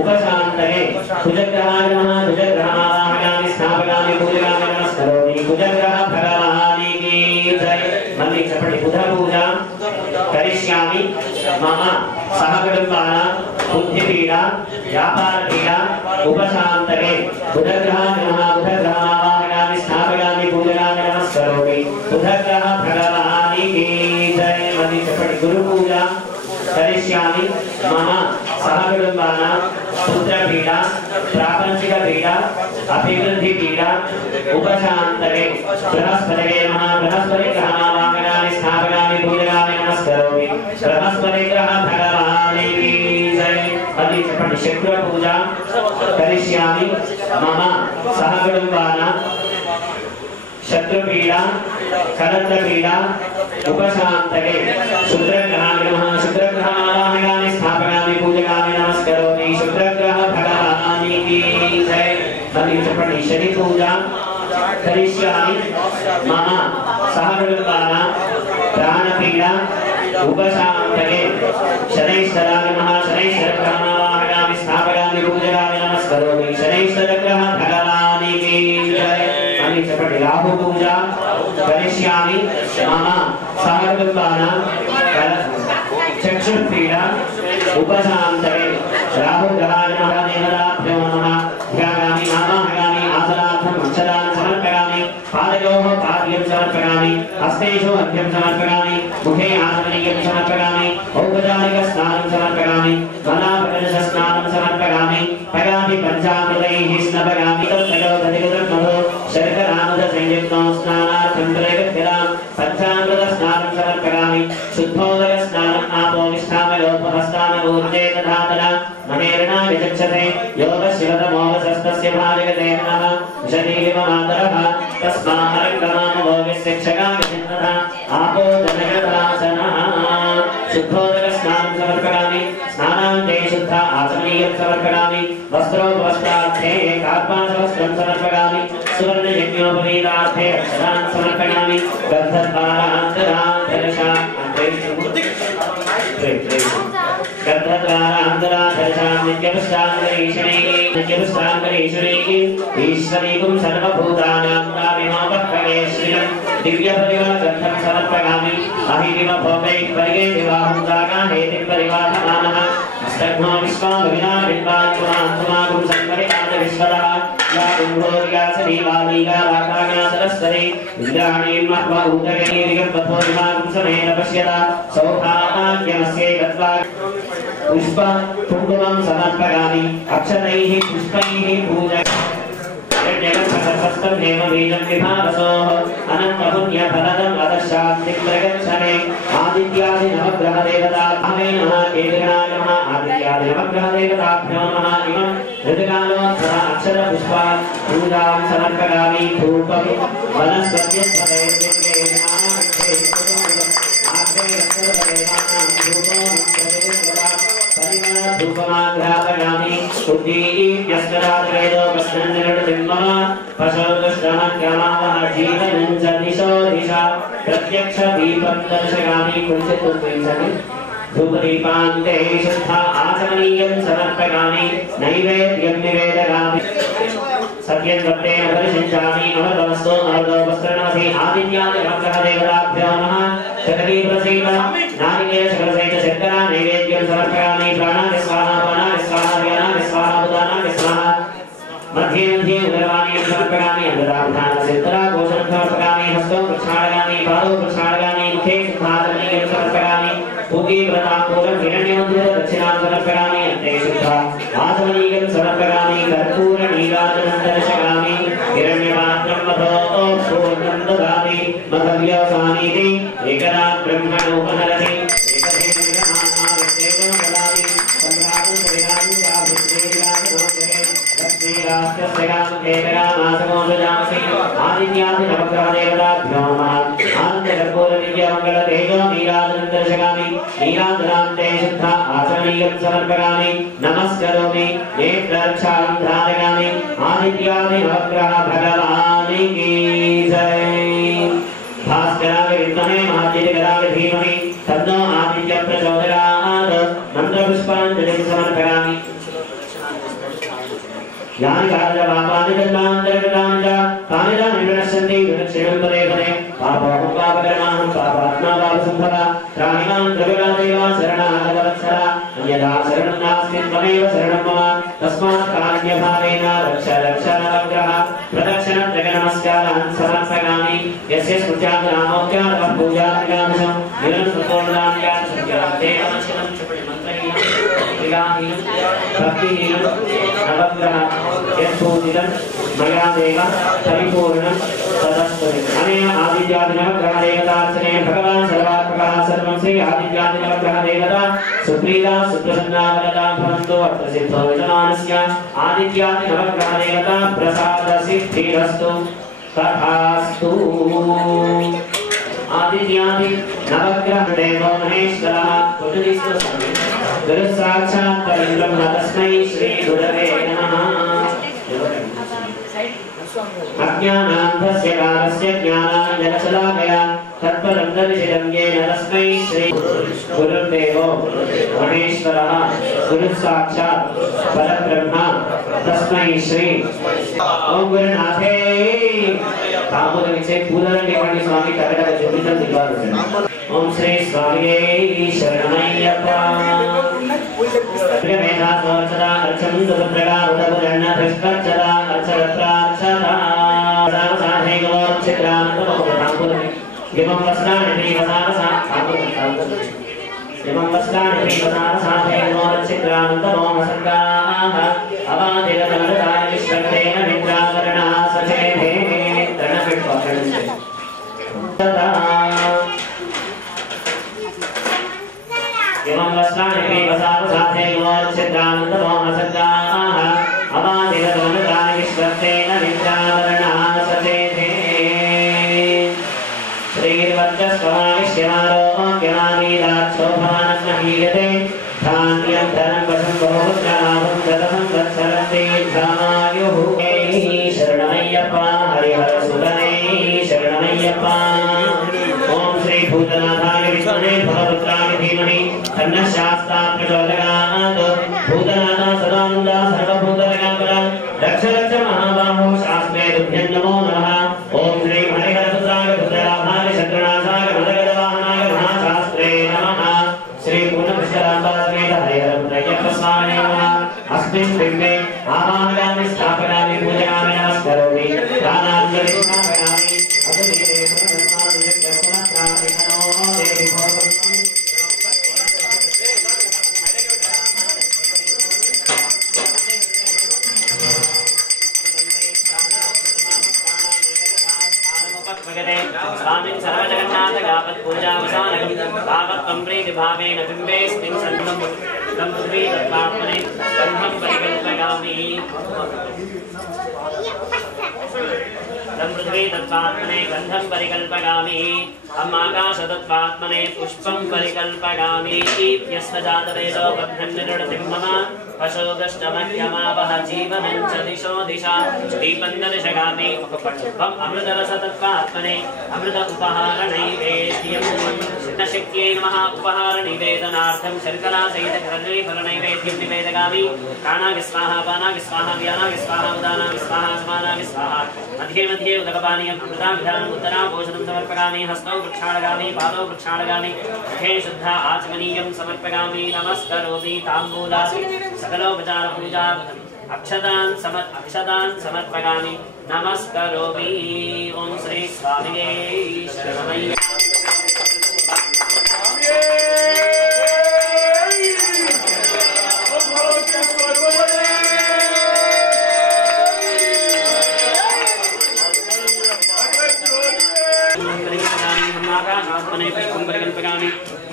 उपशान्तके कुजग्रहाय नमः कुजग्रहमावाहयामि स्थापयामि पूजयामि नमस्करोमि कुजग्रह भगवानी जय मल्ली चपटी बुध पूजा करिष्यामि मम सहकुटुम्बानां बुद्धिपीडा व्यापारपीडा उपशान्तये बुधग्रहावाहयामि स्थापयामि पूजयामि नमस्करोमि बुधग्रह भगवानी की जय मल्ली चपटी गुरु पूजा करिष्यामि मम सहकुटुम्बानां पुत्रपीडा प्रापंचिकपीडा अभिवृद्धिपीडा उपशान्तये बृहस्पतये नमः बृहस्पतिग्रहावाहयामि स्थापयामि पूजयामि नमस्करोमि बृहस्पतिग्रह भगवानी की जय मल्ली चपटी शुक्र पूजा करिष्यामि मम सहकुटुम्बानां शत्रुपीडा कलत्रपीडा उपशान्तये शुक्रग्रहाय नमः शुक्रग्रहावाहयामि स्थापयामि पूजयामि नमस्करोमि शुक्रग्रह भगवानी की जय मल्ली चपटी शनि पूजा करिष्यामि मम सहकुटुम्बानां प्राणपीडा उपशान्तये शनैश्वराय नमः शनैश्वरग्रहावाहयामि स्थापयामि पूजयामि नमस्करोमि शनैश्वरग्रह भगवानी की जय मल्ली चपटी राहु पूजा करिष्यामि मम सहकुटुम्बानां चक्षुपीडा उपशान्तये राहुग्रहाय नमः देवताभ्यो नमः ध्यायामि आवाहयामि आसनार्थम् अक्षरान् समर्पयामि पादयोः पाद्यं समर्पयामि हस्तेषु अर्घ्यं समर्पयामि मुखे आचमनीयं समर्पयामि औपचारिकस्नानं समर्पयामि मलापकलशस्नानं समर्पयामि पयामि पञ्चामृतैः स्नपयामि तत्त्रयोदधिकृतमधो शर्करामृतसंयुक्तो स्नानार्थं त्रैविध्यतां पञ्चामृतस्नानं समर्पयामि शुद्धोदकस्नानम् आपोनिष्ठामयोपहस्तानपूर्जे तथातरा महेरणा विचक्षते योगशिवतमोगसस्तस्य भाजगते नमः विशतीरिवमातरः तस्माहरङ्गमामभोगस्य क्षगाविचिन्नः आपो जनयतासनः शुद्धोदकस्नानं समर्पयामि स्नानान्ते शुद्ध आचमनीयं समर्पयामि वस्त्रोपवस्त्रार्थे कार्पासवस्त्रं समर्पयामि सुवर्णयज्ञोपवीतार्थे अक्षरान् समर्पयामि ईश्वरीकुं सर्वभूतानां कामिमापक्कलेश्वरीं दिव्यपरिवारगन्धं समर्पयामि अहिरिमभोगैः परिगेदिवाहं दागाहेतिं परिवाहमानः अष्टघ्नो विश्वाभिना बिम्बात्मात्मागुं संपरिपाद विश्वतः या गुंभोर्या सदीवालीगा राकागा सरस्वती इन्द्राणीं महवा उदगैरिगं पथोरिमागुं समेत पश्यता सौभाग्यमस्यै गत्वा पुष्प कुङ्कुमं समर्पयामि अक्षतैः पुष्पैः पूजा जगत्सर्वस्तं हेमबीजं विभावसोः अनन्तपुण्यफलदम् अदशान्तिं प्रगच्छने आदित्यादिनवग्रहदेवताभ्ये नमः केतनाय नमः आदित्यादिनवग्रहदेवताभ्यो नमः इमं ऋतुकालोत्सव अक्षरपुष्पा पूजां समर्पयामि धूपं वनस्पत्यफले धूपमाघ्रापयामि उद्दीप्यस्तरात्रेदो प्रश्ननिर्णतिम्मः पशोदुष्टमज्ञमावः जीवनं च दिशो दिशा प्रत्यक्षदीपं दर्शयामि कुञ्चित्पुंसनि धूपदीपान्ते शुद्ध आचमनीयं समर्पयामि नैवेद्यं निवेदयामि सत्यं वक्तेन परिशिञ्चामि अमृतवस्तु अमृतवस्त्रनमसि आदित्यादिनवग्रहदेवताभ्यो नमः शकलीप्रसीद नारिकेलशकलसहित शर्करा नैवेद्यं समर्पयामि प्राणाय स्वाहा प्राणाय स्वाहा व्यानाय स्वाहा उदानाय स्वाहा मध्ये मध्ये उदरवाणीं समर्पयामि अमृताभ्यानसिद्धरा गोषं समर्पयामि हस्तौ प्रक्षालयामि पादौ प्रक्षालयामि मुखे शुद्धाचमनीयं समर्पयामि पूगीव्रताम्बूलं हिरण्यमुद्रित दक्षिणां समर्पयामि अन्ते शुद्धा आचमनीयं समर्पयामि कर्पूरनीराजनं दर्शयामि हिरण्यपात्रं मधो पूर्णं ददामि मधव्यवसानीति एकदा ब्रह्मणोपहरति आदित्यादिनवग्रहदेवताभ्यो नमः आनन्दकर्पूरदिव्यमङ्गलतेजो नीराजनं दर्शयामि नीराजनान्ते शुद्ध आचमनीयं समर्पयामि नमस्करोमि नेत्ररक्षां धारयामि आदित्यादिनवग्रह भगवानी की जय भास्कराय विद्महे महाद्युतिकराय धीमहि तन्नो आदित्यः प्रचोदयात् मन्त्रपुष्पाञ्जलिं समर्पयामि यानि कार्याणि पापानि जन्मान्तरकृतानि च तानि च निवर्तन्ते विनश्यन्ति पदे पदे पाप पापं पापकर्माहं पापात्मा पापसम्भवा त्राहिमां द्रविणादेव शरणागतवत्सला अन्यथा शरणं नास्ति त्वमेव शरणं मम तस्मात् कारुण्यभावेन रक्ष रक्ष नवग्रह प्रदक्षिणत्रयनमस्कारान् समर्पयामि यस्य स्मृत्यानामोक्त्यात् पूजादिगामशं निरन्तरपूर्णान्यात् सत्यादेवमचिनं चपरिमन्त्रहीनं विगाहीनं भक्तिहीनं नवग्रह यत्पूजितं मया देव परिपूर्णं तदस्तु अनेन आदित्यादिनवग्रहदेवतार्चने भगवान् सर्वात्मकः सर्वं श्री आदित्यादिनवग्रहदेवता सुप्रीता सुप्रसन्ना वरदा भवन्तु अर्थसिद्धो यजमानस्य आदित्यादिनवग्रहदेवता प्रसादसिद्धिरस्तु तथास्तु आदित्यादि नवग्रहदेवो महेश्वरः पुरुषो गुरुसाक्षात् परब्रह्म तस्मै श्री गुरवे नमः अज्ञानान्धस्य कालस्य ज्ञानाञ्जनशलाकया तत्परं दर्शितं येन तस्मै श्री गुरुर्देवो महेश्वरः गुरुसाक्षात् परब्रह्म तस्मै श्री ओम गुरुनाथे तामुदविचे पूर्णलिंगि स्वामी कविता जोडितं दिवार ओम श्री स्वामी शरणमय्यप्पा प्रियमेधा सोचदा अर्चन सुभद्रगा उदवरण्य भ्रष्टाचरा अर्चरत्राक्षदा साधे गौर चित्रानंदमोहतांबुदि इमं वस्त्राणि वसारसा इमं वस्त्राणि वसारसाधे गौर चित्रानंदमोहसर्गाः अवादिरतमरदाय विश्वक्तेन निद्रावरणा सचेधे तरणपिट्वकरणस्य इमं वस्त्राणि वसारसाधे गौर चित्रानंदमोहसर्गाः अवादिरतमरदाय विश्वक्तेन निद्रावरणा सचेधे श्रीर्वज्रस्वमाविश्यमारोग्यमावीराक्षोभानग्नहीयते धान्यं धनं वशं बहुपुत्रलाभं गतसंवत्सरं दीर्घमायुः शरणमय्यप्पा हरिहरसुतने शरणमय्यप्पा ॐ श्री भूतनाथाय विद्महे भवपुत्राय धीमहि तन्नः शास्ता प्रचोदयात् भूतनाथ सदानन्दा सर्वभूतलयापरा रक्ष रक्ष महाबाहो शास्त्रे तुभ्यं नमो नमः ॐ श्री हरिहरपुत्राय पुत्रलाभाय शत्रुनाशाय मदगदवाहनाय महाशास्त्रे नमः श्री पूर्णपुष्कराम्बासमेत हरिहरपुत्रय्यप्पस्वामिने नमः अस्मिन् बिम्बे आवाहयामि स्थापयामि पूजयामि नमस्करोमि प्राणाञ्जलि स्थापयामि अग्निदेवे तस्माद् पुनः प्राणिनो देहि भवतु स्वामिन् सर्वजगन्नाथगापत् पूजावसानकं तावत् त्वं प्रीतिभावेन बिम्बेऽस्मिन् सन्तं तं पृथ्वी तत्त्वात्मने गन्धं परिकल्पयामि तं पृथ्वी तत्त्वात्मने गन्धं परिकल्पयामि अम्माकाशतत्त्वात्मने पुष्पं परिकल्पयामि यस्वजातवेदो बद्धन्निर्णतिं मम पशोदष्टमह्यमावह जीवनं च दिशो दिशा दीपं दर्शयामि त्वम् अमृतरसतत्त्वात्मने अमृत उपहारनैवेद्यं न शक्यै नमः उपहारनिवेदनार्थं शर्करासहितकदलीफलनैवेद्यं निवेदयामि प्राणाय स्वाहा पानाय स्वाहा व्यानाय स्वाहा उदानाय स्वाहा समानाय स्वाहा मध्ये मध्ये उदकपानीयम् अमृताभिधानम् उत्तराभूषणं समर्पयामि हस्तौ प्रक्षालयामि पादौ प्रक्षालयामि मुखे शुद्धा आचमनीयं समर्पयामि नमस्करोमि ताम्बूलादि सकलोपचारपूजार्थम् अक्षतान् समर्पयामि नमस्करोमि ॐ श्री स्वामिने शरणमय्यप्पा पुष्पं परिकल्पयामि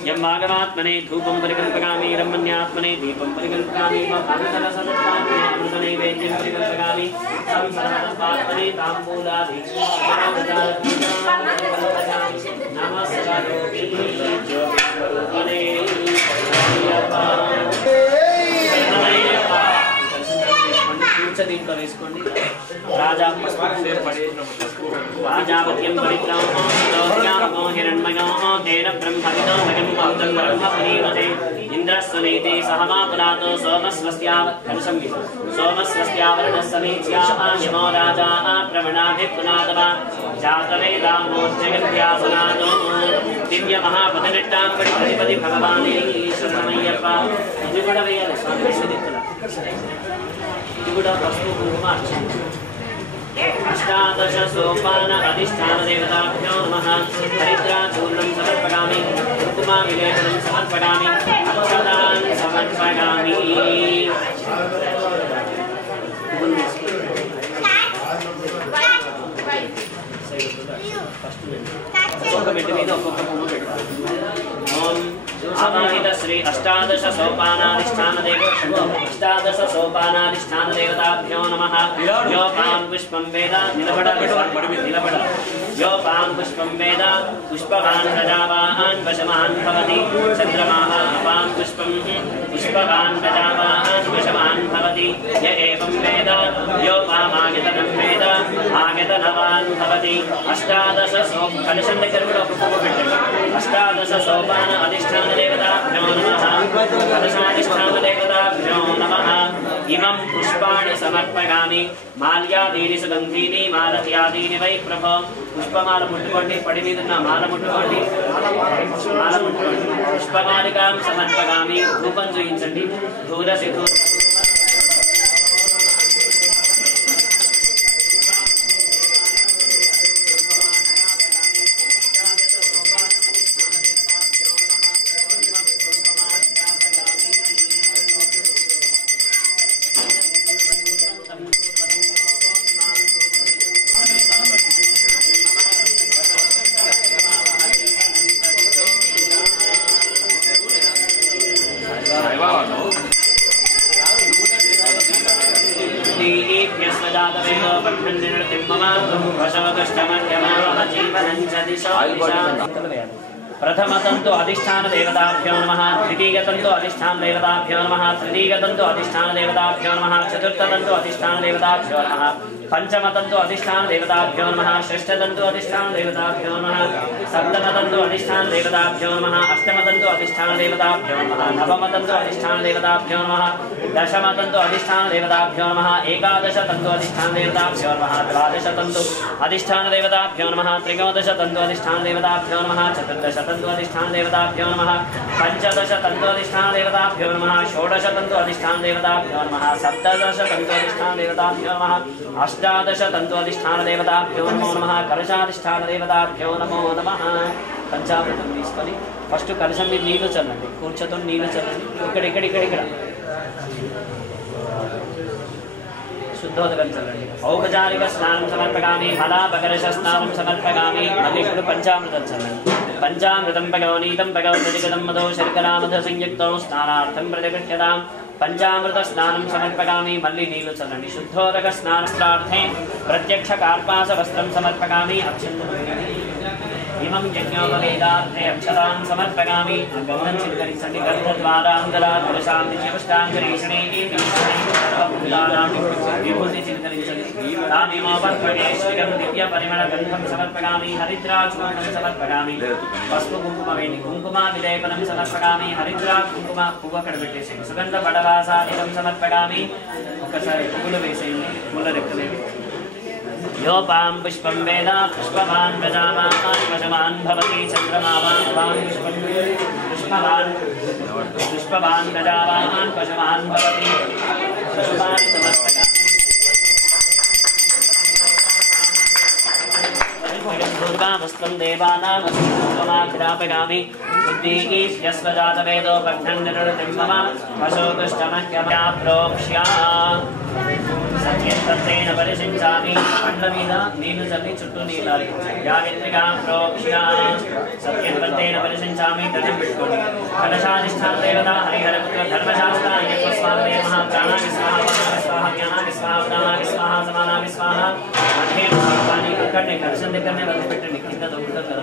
यम्मागमात्मने धूपं परिकल्पयामि रमण्यात्मने दीपं परिकल्पयामि अमृतरसतत्त्वात्मने अमृतनैवेद्यं परिकल्पयामि संसर्वतत्त्वात्मने ताम्बूलादि नमस्कारोमि దీంట్లో వేసుకోండి రాజావత్యం పరిత్రామో హిరణ్మయో తేన బ్రహ్మవిదో జగన్మాతం బ్రహ్మ పురీమతే इंद्रस्वनीति सहमापुनातो सोमस्वस्यावरणसमीच्याः यमो राजा प्रवणाभिपुनादवा जातवेदामोर्जगत्यापुनादो दिव्यमहापदनिट्टाम्बडिपति भगवान् ईश्वरमय्यप्प ఇది కూడా వేయాలి స్వామి విశ్వదిక్కుల ఇది కూడా పసుపు కుంకుమ అర్చన अष्टादश सोपान अधिष्ठान देवताभ्यो नमः हरिद्राचूर्णं समर्पयामि कुङ्कुमा विलेपनं समर्पयामि अक्षतान् समर्पयामि आवाहित श्री अष्टादश सोपानाधिष्ठान देवताभ्यो नमः योपां पुष्पं वेद निलबड योपां पुष्पं वेद पुष्पवान् प्रजावान् वशमान् भवति चन्द्रमाः अपां पुष्पं पुष्पवान् प्रजावान् वशमान् भवति य एवं वेद योपामागतनं वेद आगतनवान् भवति अष्टादश अष्टादश सोपान अधिष्ठान देवताभ्यो नमः कलशाधिष्ठान देवताभ्यो नमः इमं पुष्पाणि समर्पयामि माल्यादीनि सुगन्धीनि मालत्यादीनि वै प्रभो पुष्पमाल मुट्टुकोंडि पडि मीदुन्न माल मुट्टुकोंडि पुष्पमालिकां समर्पयामि धूपं चूयिंचंडि धूरसि प्रथमतंतु अधिष्ठान देवताभ्यो नमः द्वितीयतंतु अधिष्ठान देवताभ्यो नमः तृतीयतंतु अधिष्ठान देवताभ्यो नमः चतुर्थतंतु अधिष्ठान देवताभ्यो नमः पंचमतंतु अधिष्ठान देवताभ्यो नमः षष्ठतंतु अधिष्ठान देवताभ्यो नमः सप्तमतंतु अधिष्ठान देवताभ्यो नमः अष्टमतंतु अधिष्ठान देवताभ्यो नमः नवमतंतु अधिष्ठान देवताभ्यो नमः दशमतंतु अधिष्ठान देवताभ्यो नमः एकादशतंतु अधिष्ठान देवताभ्यो नमः द्वादशतंतु अधिष्ठान देवताभ्यो नमः त्रयोदशतंतु अधिष्ठान देवताभ्यो नमः चतुर्दशतंतु अधिष्ठान देवताभ्यो नमः पंचदशतंतु अधिष्ठान देवताभ्यो नमः षोडशतंतु अधिष्ठान देवताभ्यो नमः सप्तदशतंतु अधिष्ठान देवताभ्यो नमः अष्टादशतंतु अधिष्ठान देवताभ्यो नमो नमः कलशाधिष्ठान देवताभ्यो नमो नमः पंचामृतं తీసుకొని ఫస్ట్ కలశం మీద నీళ్లు చల్లండి కూర్చొని నీళ్లు చల్లండి ఇక్కడ शुद्धोदकं चल्लंడి औपचारिक स्नानं समर्पयामि फलापकर्ष स्नानं समर्पयामि मल्ली इप्पुडु पंचामृतं चल्लंడి पंचामृतं भगवनीतं भगवद्गदं मधो शर्करा मध संयुक्तो स्नानार्थं प्रतिगृह्यताम् पंचामृत स्नानं समर्पयामि मल्ली नीलु चल्लंడి शुद्धोदक स्नानार्थं प्रत्यक्ष कार्पास वस्त्रं समर्पयामि इमं यज्ञोपवेदार्थे अक्षतां समर्पयामि गन्धं चिन्तयिष्यामि गन्धद्वारान्तरात् पुरुषान्ति चिवष्टाङ्गरीषणे विभूति चिन्तयिष्यामि तामिमोपत्वगे श्रियं दिव्यपरिमलगन्धं समर्पयामि हरिद्राचूर्णं समर्पयामि पस्पु कुङ्कुमवेणि कुङ्कुमाविलेपनं समर्पयामि हरिद्रा कुङ्कुम पुव्वकड़बेट्टेसि सुगन्ध बडवासादिकं समर्पयामि ఒకసారి పువ్వులు వేసేయండి పూల రెక్కలు योपां पुष्पं वेद पुष्पवान् प्रजावान् वशवान् भवति चन्द्रमावान् पुष्पवान् प्रजावान् वशवान् भवति पुष्पाणि समर्पयामि दुर्गामस्तं देवानामस्माभिरापयामि बुद्धिः भग्नन्निर्वृतिं मम वशोदुष्टमह्यमया प्रोक्ष्या सत्येन परिशिंचामि पंडमीद नीलु चल्ली चुट्टू नीलाली यावित्रिका प्रोक्ष्या सत्येन परिशिंचामि दर्शं पेट्टुकोंडि कलशाधिष्ठान देवता हरिहरपुत्र धर्मशास्त्र अय्यप्प स्वामी नमः प्राणानि स्वाहा स्वाहा ज्ञानानि स्वाहा प्राणानि स्वाहा समानानि स्वाहा मध्य पानी इक्कड़ने कलशं దగ్గరనే వదిలిపెట్టండి కింద దొరుకుతుంది కదా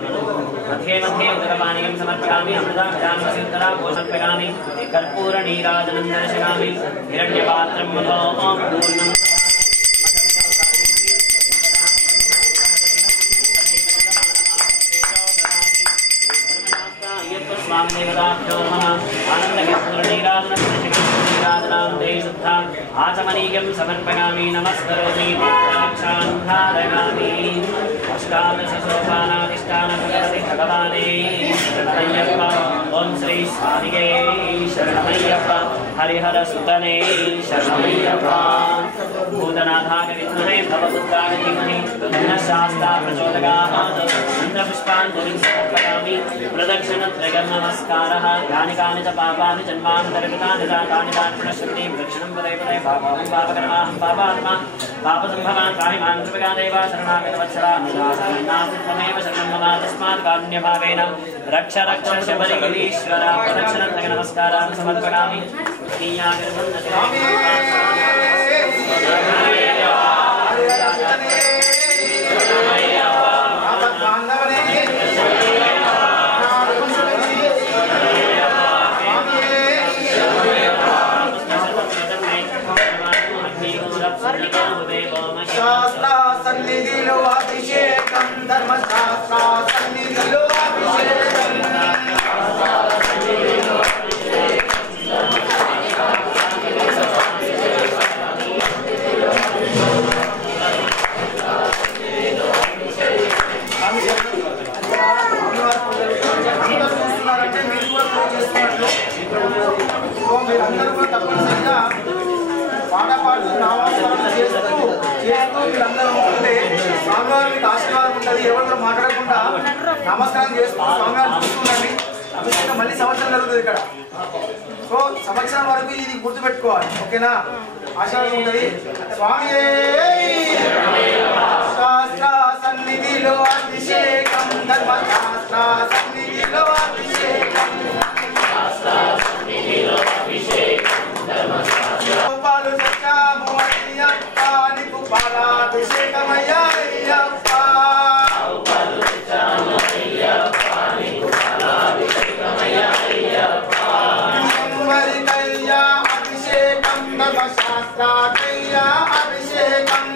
మధ్య మధ్య ఉదరపానీయం సమర్పయామి అమృతాభ్యానమసి ఉత్తరా భోజనపయామి కర్పూర నీరాజనం దర్శయామి హిరణ్యపాత్రం మధో ఓం పూర్ణం स्वामी देवताभ्यो नमः आनन्दकेन्द्रनीराजनां देशुद्धाम् आचमनीयं समर्पयामि नमस्करोमि रक्षान्धारयामि अष्टादशसोपानाधिष्ठानभगवति भगवाने शरणमय्यप्प ओं श्री स्वामिये शरणमय्यप्प हरिहरसुतने शरणमय्यप्प भूतनाथाय विद्महे भवदुर्गाय धीमहि तन्नः शास्ता प्रचोदयात् मन्त्रपुष्पाञ्जलिं समर्पयामि प्रदक्षिणत्रयं नमस्कारः यानि कानि च पापानि जन्मान्तरकृतानि तानि पुनश्चन्ति दक्षिणं पदे पदे पापाहं पापकर्माहं पापात्मा पापसम्भवान् पाहि मां कृपया देव शरणागतवत्सला नास्ति त्वमेव शरणं मम तस्मात् कारुण्यभावेन रक्ष रक्ष शबरिगिरीश्वर प्रदक्षिणत्रय नमस्कारान् समर्पयामि शास्त्रा सन्निधिलो अभिषेकं धर्मशास्त्रा सन्निधिलो अभिषेकं మీరందరూ కూడా తప్పనిసరిగా పాడపాడు నామస్మరణ చేస్తూ మీరందరూ ఉంటే స్వామివారి మీకు ఆశీర్వాదం ఉంటుంది. ఎవరు కూడా మాట్లాడకుండా నమస్కారం చేస్తూ స్వామివారిని చూస్తుండండి. అభిషేకం మళ్ళీ సంవత్సరం జరుగుతుంది ఇక్కడ. సో సంవత్సరం వరకు ఇది గుర్తుపెట్టుకోవాలి. ఓకేనా? ఆశీర్వాదం ఉంటుంది. స్వామి శాస్త్ర సన్నిధిలో అభిషేకం ధర్మశాస్త్ర సన్నిధిలో అభిషేకం పాలు తెచ్చాము అయ్యప్ప నీకు పాలాభిషేకమయ్యా అయ్యప్ప ఎవరికయ్యా అభిషేకం ధర్మశాస్త్రాకయ్యా అభిషేకం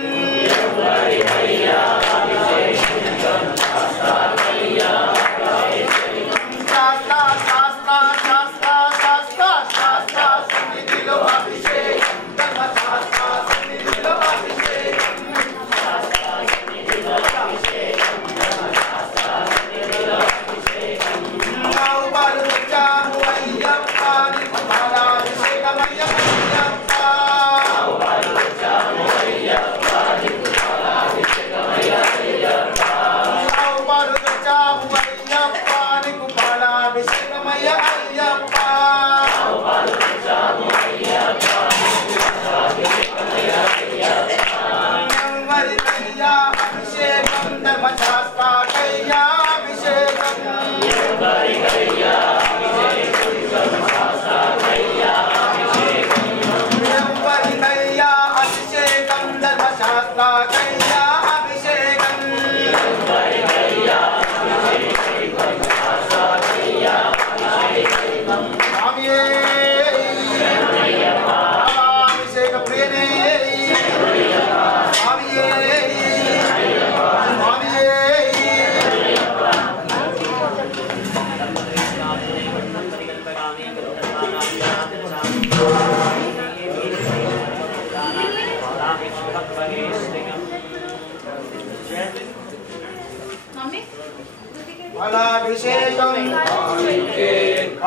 Alaabhishekam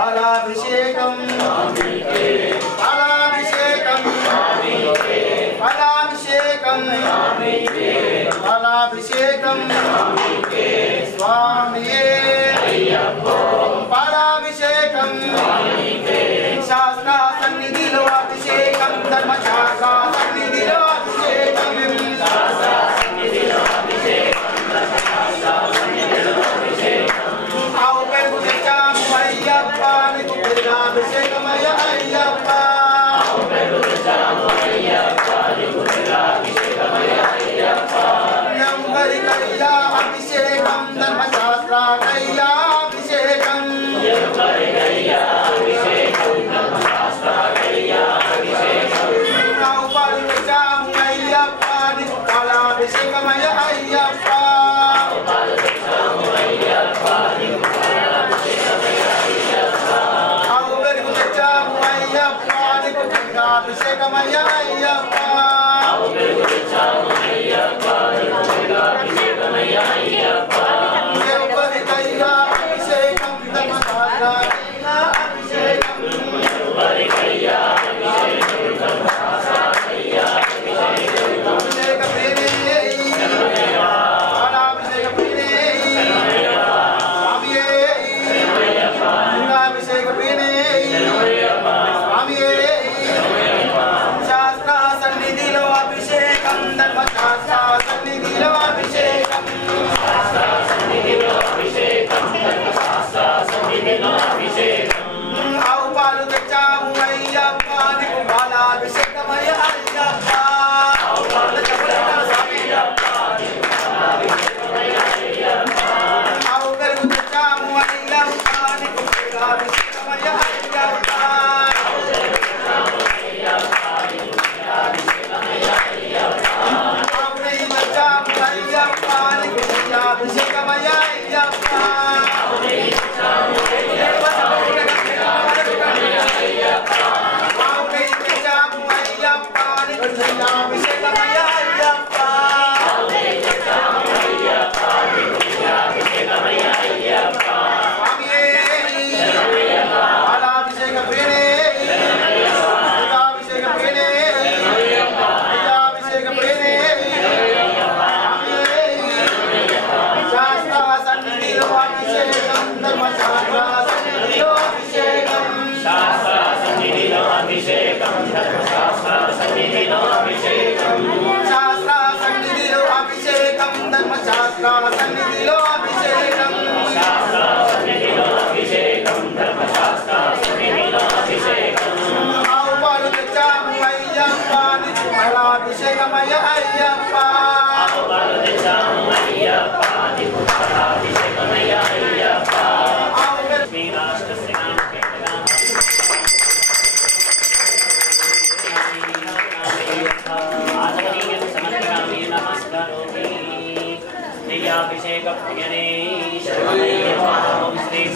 Alaabhishekam Alaabhishekam Alaabhishekam Alaabhishekam Swamiye Alaabhishekam Shastra Sannidhilo Abhishekam Dharma Shastra Sannidhilo Abhishekam Shastra Sannidhilo Abhishekam Abhishekam Dharma Shastra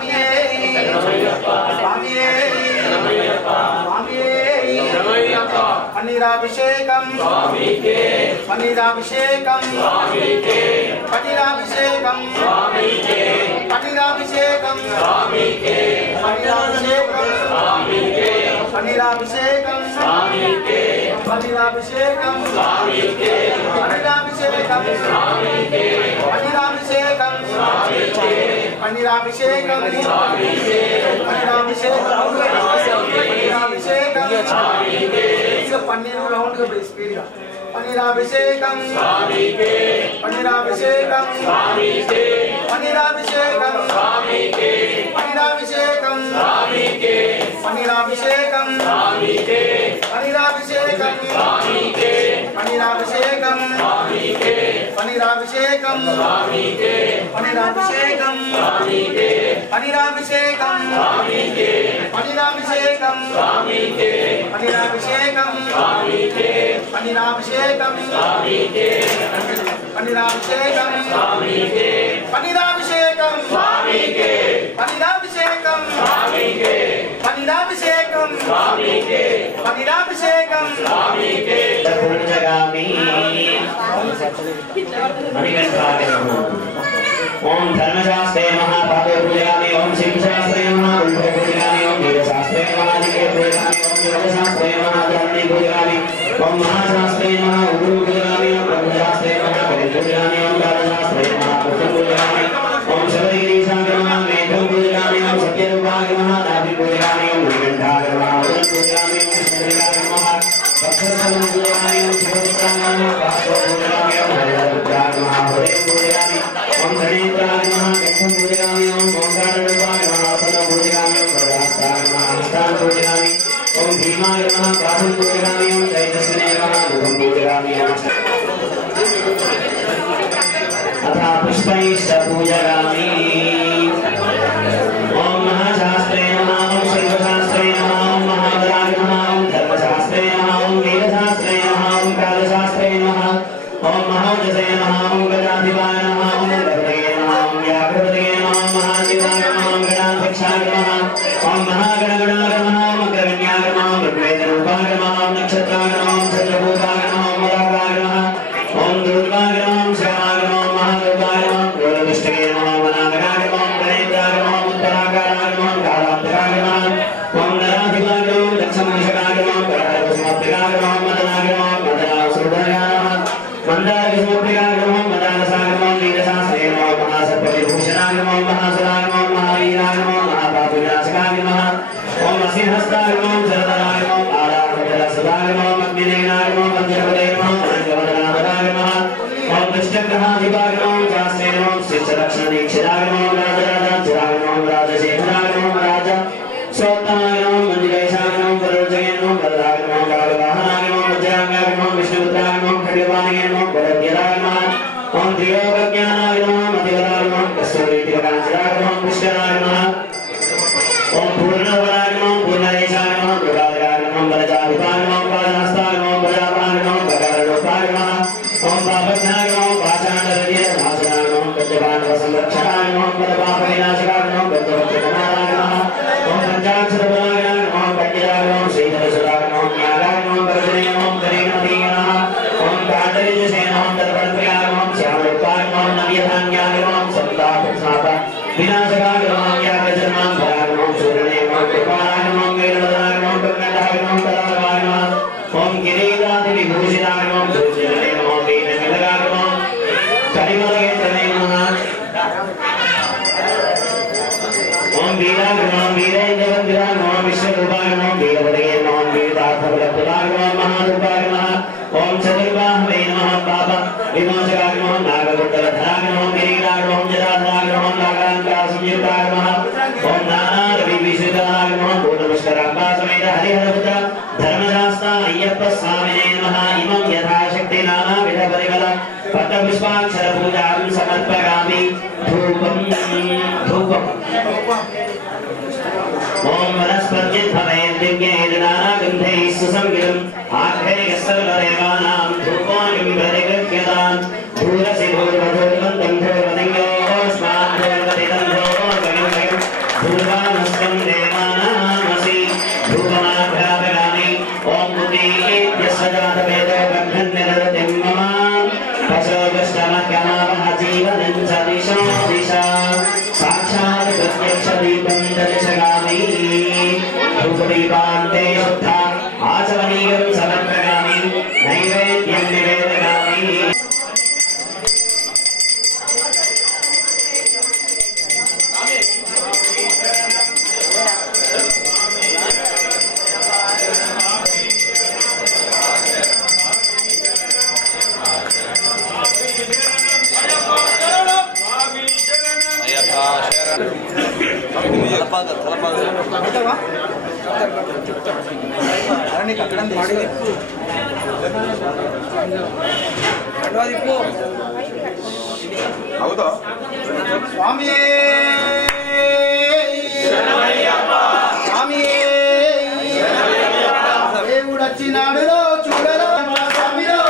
स्वामीये स्वामीये स्वामीये पनीराभिषेकं स्वामीके पनीराभिषेकं स्वामीके पनीराभिषेकं स्वामीके पनीराभिषेकं स्वामीके पनीराभिषेकं स्वामीके पनीराभिषेकं स्वामीके पनीराभिषेकं स्वामीके पनीराभिषेकं स्वामीके पनीराभिषेकं स्वामीके पनीराभिषेकं स्वामीके पनीराभिषेकं स्वामीके इसका पनीर राउंड का स्पीड का पनीराभिषेकं स्वामीके पनीराभिषेकं स्वामीके पनीराभिषेकं स्वामीके पनीराभिषेकं स्वामीके पनीराभिषेकं स्वामीके पनीराभिषेकं स्वामीके पनीराभिषेकं स्वामीके पनीराभिषेकं स्वामीके पनीराभिषेकं स्वामीके पनीराभिषेकं स्वामीके पनीराभिषेकं स्वामीके पनीराभिषेकं स्वामीके पनीराभिषेकं स्वामीके पनीराभिषेकं स्वामीके पनीराभिषेकं स्वामीके पनीराभिषेकं स्वामीके पनीराभिषेकं स्वामीके पनीराभिषेकं स्वामीके जगामि ओम धर्मशास्त्रे महापादे पूजयामि ओम शिवशास्त्रे महागुरुभ्यो पूजयामि ओम वीरशास्त्रे महादिके पूजयामि ओम योगशास्त्रे महाधर्मणे पूजयामि ओम महाशास्त्रे महागुरु पूजयामि ओम ब्रह्मशास्त्रे महाकवि पूजयामि ओम राजशास्त्रे महापुत्र पूजयामि ओम शबरिगिरीशाय महामेधं पूजयामि ओम सत्यरूपाय महानाभि पूजयामि ओम नीलकंठाय महाउदं पूजयामि ओम चंद्रिकाय महाभक्तस्थलं पूजयामि ओम शिवपुत्राय महापादं पूजयामि ओम हरिहरपुत्राय महाहृदयं पूजयामि ओम गणेशाय महागच्छं पूजयामि ओम ओंकाररूपाय महासनं पूजयामि ओम वरदहस्ताय महाहस्तान् पूजयामि ओम भीमाय महापादं पूजयामि ओम तेजस्विने महामुखं पूजयामि अथा पुष्पैश्च पूजयामि ओम महाशास्त्रे नमः ओम शिवशास्त्रे नमः ओम महावराय नमः ओम धर्मशास्त्रे नमः ओम वीरशास्त्रे नमः ओम कालशास्त्रे नमः ओम महाजसे नमः ओम गणाधिपाय नमः ओम गणपतये नमः ओम व्याघ्रपतये नमः ओम महादेवाय नमः ओम गणाध्यक्षाय नमः ओम महागणगणाय नमः ओम अग्रगण्याय नमः ओम ऋग्वेदरूपाय नमः ओम नक्षत्राय नमः ओम चंद्रभूताय नमः ओम मदाकाय नमः ओम दुर्गाय नमः ओम श्यामाय नमः ओम महादेवाय नमः ओम गोलदुष्टये नमः ओम अनागराय नमः ओम गणेन्द्राय नमः ओम उत्तराकाराय नमः ओम कालान्तकाय नमः ओम नराधिपाय नमः ओम दक्षमनिषकाय नमः ओम करहरकुसुमप्रियाय नमः ओम मदनाय नमः ओम मदनासुरधराय नमः मंदारविष्णुप्रियाय नमः मदानसाय नमः वीरशास्त्रे नमः महासर्पविभूषणाय नमः महासुराय नमः महावीराय नमः महापापविनाशकाय नमः ओम असिंहस्ताय नमः शरदराय नमः आराधनसदाय नमः अग्निदेवाय नमः वज्रपदे नमः अनंगवदनाय नमः ओम दुष्टग्रहाधिपाय नमः शास्त्रे नमः शिष्यरक्षणदीक्षिताय नमः राजराजाय नमः राजशेखराय नमः राजा श्रोताय नमः मंजुलेशाय नमः वरोजये नमः वरदाय नमः कालवाहनाय नमः वज्रांगाय नमः विष्णुपुत्राय नमः खड्गपाणिये नमः बलभद्राय नमः ओम त्रिलोकज्ञानाय नमः मतिवराय नमः कस्तूरीतिलकाञ्चनाय नमः पुष्कराय नमः ओम पूर्णवराय नमः पूर्णदेशाय नमः मृगालयाय नमः बलचाधिपाय नमः बालहस्ताय नमः बलापाय नमः बगारूपाय नमः ओम पापज्ञाय नमः पाषाणहृदये भासनाय नमः कद्यपाणवसंरक्षकाय नमः बलपापविनाशकाय नमः बद्धवक्त्रकुमाराय नमः ओम पंचाक्षरबलाय नमः पंडिताय नमः श्रीधरसुताय नमः ज्ञानाय नमः वरदने नमः गणेशपतये नमः ओम काण्डलिजसे नमः तत्परप्रियाय नमः श्यामरूपाय नमः नव्यधान्याय नमः सप्ताहस्नाता विनाशकाय नमः ज्ञातजन्मां भराय नमः सूर्यने नमः कृपाणाय नमः वेदवदनाय नमः प्रकटाय नमः तदारवाय नमः ओम गिरीराधिविभूषिताय नमः भूषणे नमः वीरनिलगाय नमः कलिमलगेत्रणे नमः ओम वीराय नमः वीरेन्द्रवन्द्राय नमः विश्वरूपाय नमः वीरपतये नमः वीरदार्थबलप्रदाय नमः महारूपाय नमः ओम चतुर्बाहवे नमः पाप विमोचकाय नमः नागकुण्डलधराय नमः गिरीराय नमः जटाधराय नमः नागालङ्कारसंयुक्ताय नमः ओम नानारविविशुद्धाय नमः पूर्णपुष्कराम्बासमेत हरिहरपुत्र धर्मशास्ता अय्यप्पस्वामिने नमः इमं यथाशक्ति नानाविधपरिमल पट्टपुष्पाक्षरपूजां समर्पयामि धूपम् ओम वनस्पतिर्भवेद्दिव्यैर्नानागन्धैः सुसंगितम् आख्यैः सर्वदेवानां धूपानि प्रतिगृह्यताम् धूरसि भूर्वधूर्वन्तं धूर्वदिङ्गोऽस्मान् धूर्वदितं धूर्वगं స్వామి దేవుడు వచ్చినాడు చూడలో స్వామిలో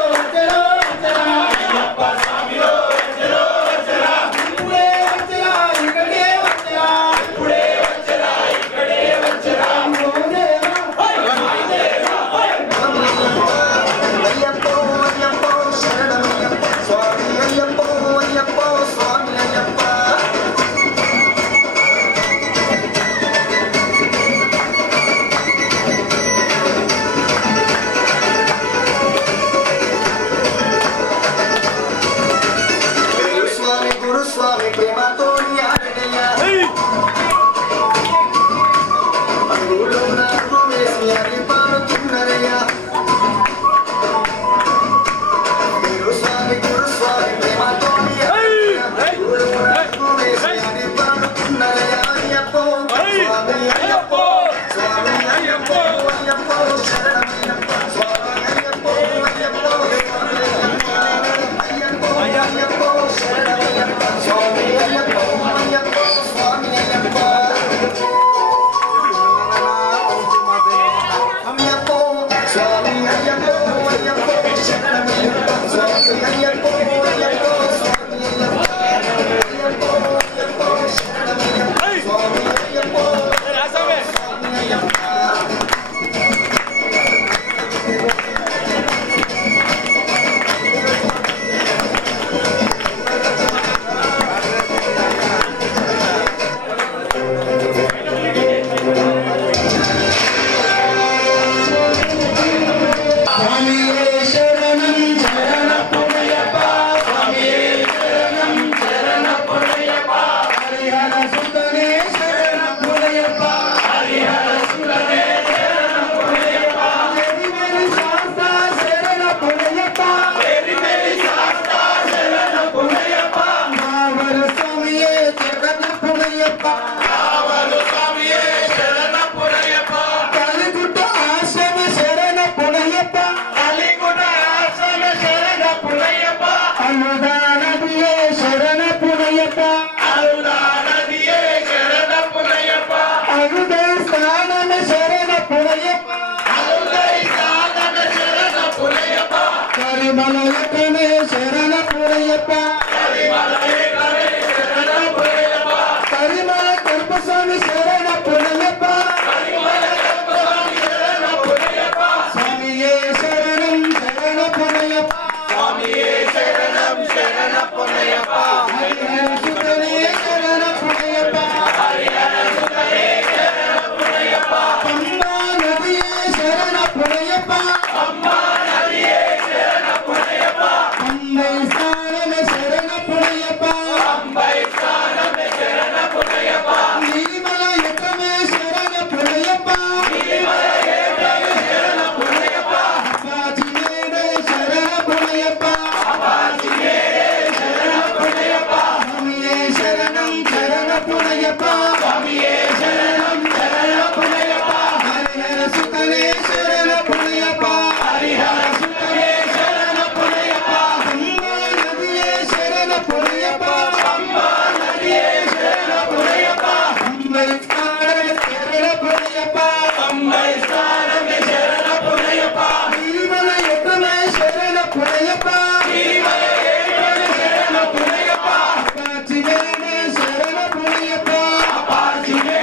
Apache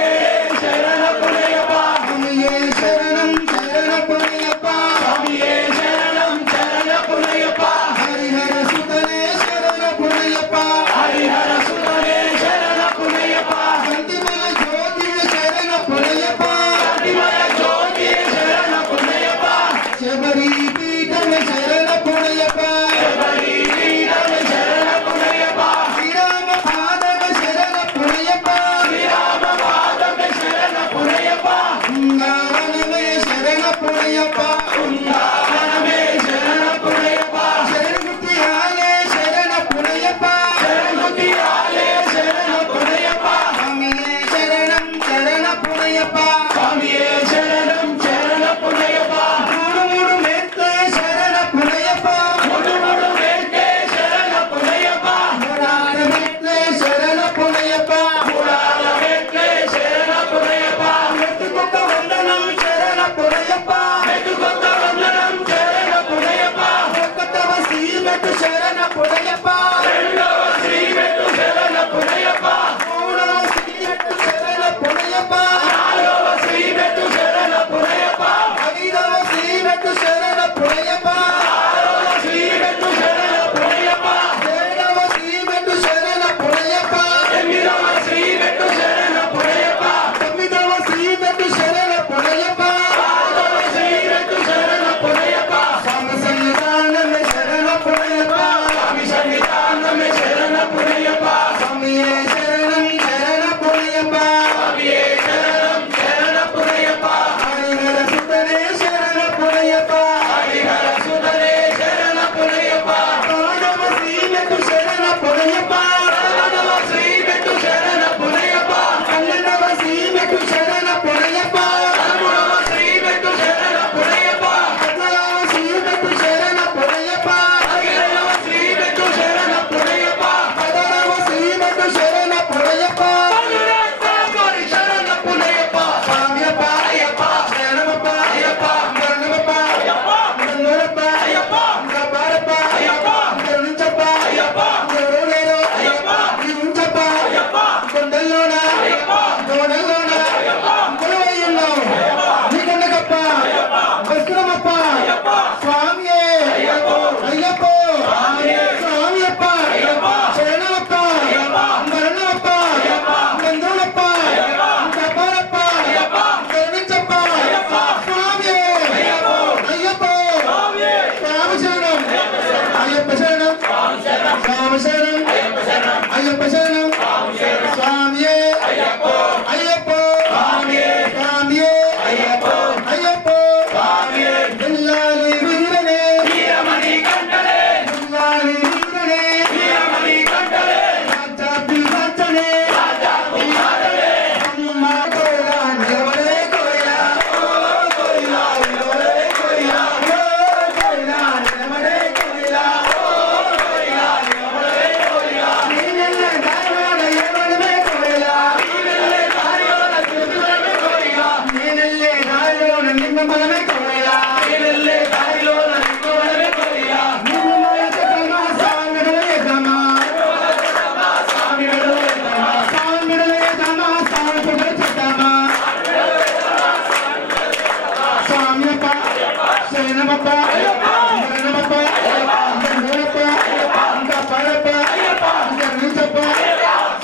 పునయప్ప మూడాల మెట్లే శరణపురయ్యప్ప మెట్టుకొక్క వందనం శరణపురయ్యప్ప మెట్టుకొక్క వందనం శరణపురయ్యప్ప ఒక్కటవ శ్రీమెట్టు శరణపురయ్యప్ప రెండవ శ్రీమెట్టు శరణపురయ్యప్ప మూడవ శ్రీమెట్టు శరణపురయ్యప్ప నాలుగవ శ్రీమెట్టు శరణపురయ్యప్ప ఐదవ శ్రీమెట్టు శరణపురయ్యప్ప ఆరవ శ్రీమెట్టు శరణపురయ్యప్ప ఏడవ శ్రీమెట్టు శరణపురయ్యప్ప ఎనిమిదవ శ్రీమెట్టు శరణపురయ్యప్ప తొమ్మిదవ శ్రీమెట్టు శరణపురయ్యప్ప పదవ శ్రీమెట్టు శరణపురయ్యప్ప స్వామి సన్నిధానమే శరణపురయ్యప్ప స్వామి సన్నిధానమే శరణపురయ్యప్ప స్వామియే శరణం శరణపురయ్యప్ప స్వామియే శరణం శరణపురయ్యప్ప హరిహర సుతనే శరణపురయ్యప్ప హరిహర సుతనే శరణపురయ్యప్ప పదవ శ్రీమెట్టు శరణపురయ్యప్ప పదవ శ్రీమెట్టు శరణపురయ్యప్ప 12వ శ్రీమెట్టు శరణపురయ్యప్ప 13వ శ్రీమెట్టు శరణపురయ్యప్ప 14వ శ్రీమెట్టు శరణపురయ్యప్ప 15వ శ్రీమెట్టు శరణపురయ్యప్ప 16వ శ్రీమెట్టు శరణపురయ్యప్ప 18వ శరణపురయ్యప్ప స్వామియప్ప అయ్యప్ప శరణమప్ప అయ్యప్ప మరణమప్ప అయ్యప్ప నందరప్ప అయ్యప్ప గబారప్ప అయ్యప్ప కరుణించప్ప అయ్యప్ప గౌరవలేరు అయ్యప్ప ఉంచప్ప అయ్యప్ప కొండల్లోన అయ్యప్ప గోడల్లోన అయ్యప్ప కొలువయ్యున్నావు నీకొండకప్ప వస్త్రమప్ప అయ్యప్ప స్వామియే అయ్యప్ప అయ్యప్ప స్వామియే స్వామియప్ప అయ్యప్ప శరణమప్ప అయ్యప్ప మరణమప్ప అయ్యప్ప నందులప్ప అయ్యప్ప గబారప్ప అయ్యప్ప కరుణించప్ప అయ్యప్ప స్వామియే అయ్యప్ప అయ్యప్ప స్వామియే స్వామి శరణం అయ్యప్ప శరణం స్వామి శరణం అయ్యప్ప శరణం స్వామియే అయ్యప్ప అయ్యప్ప స్వామియే స్వామియే అయ్యప్ప అయ్యప్ప స్వామియే ఇల్లాలి వీరనే వీరమణి కంఠలే ఇల్లాలి వీరనే వీరమణి కంఠలే రాజాపి రాజనే రాజాకు మాటలే అమ్మ కోయిలా నిలవలే కోయిలా కోయిలా విలోలే కోయిలా కోయిలా నిలవలే కోయిలా కోయిలా విలోలే కోయిలా నీనెల్ల దారిలోన ఏమనమే కోయిలా నీవెళ్ళే దారిలోన తిరుగులమే కోయిలా నీనెల్లే దారిలోన నిమ్మమనమే కోయిలా నీవెళ్ళే దారిలోన నిక్కువలమే కోయిలా నిమ్మమయ తమా సామిడలే తమా స్వామి వెడువేతమా సామిడలే తమా సామి పుడల చతమా స్వామియప్ప శరణమప్ప మరణమప్ప దండోరప్ప గబారప్ప కరుణించప్ప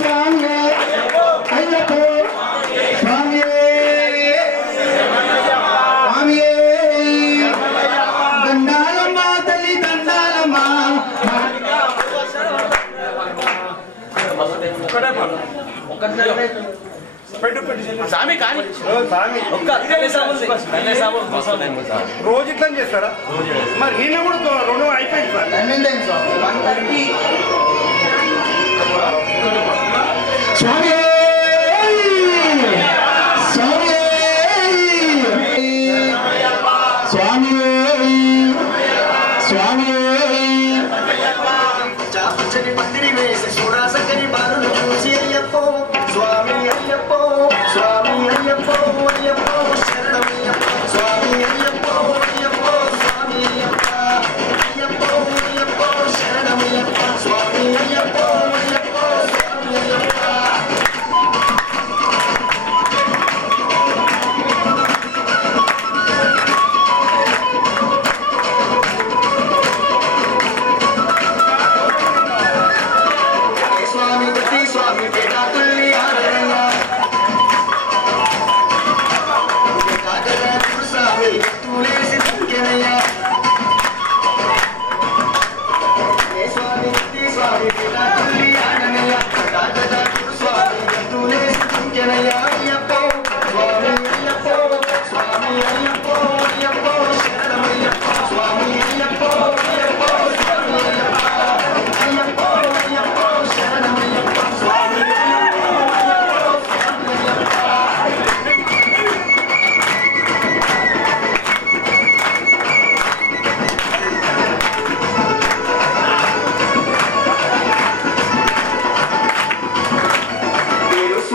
స్వామియే అయ్యప్ప స్వామియే స్వామియే దండాలమ్మ తల్లి దండాలమ్మ స్వామి కానీ రోజు ఇట్లా చేస్తారా మరి నిన్న కూడా రెండు అయిపోయింది సార్ స్వామియే స్వామియే స్వామియే స్వామియే చాపచని పందిరి వేసి చూడాసకని బాలును చూసి అయ్యప్పో స్వామి అయ్యప్పో స్వామి అయ్యప్పో అయ్యప్పో శరణమయ్యప్ప స్వామి అయ్యప్పో అయ్యప్పో స్వామి అయ్యప్ప అయ్యప్పో అయ్యప్పో శరణమయ్యప్ప స్వామి అయ్యప్పో అయ్యప్పో స్వామి అయ్యప్ప స్వామి గతి స్వామి పేట తుల్లి ఆదరణ స్వామి తులేసి తంకెనయ్య స్వామి గతి స్వామి పేట తుల్లి ఆడనయ్య స్వామి తులేసి తంకెనయ్య అయ్యప్పో స్వామి అయ్యప్పో స్వామి అయ్యప్పో అయ్యప్పో శరణమయ్యప్ప స్వామి అయ్యప్పో అయ్యప్పో స్వామి అయ్యప్ప అయ్యప్పో అయ్యప్పో శరణమయ్యప్ప స్వామి అయ్యప్పో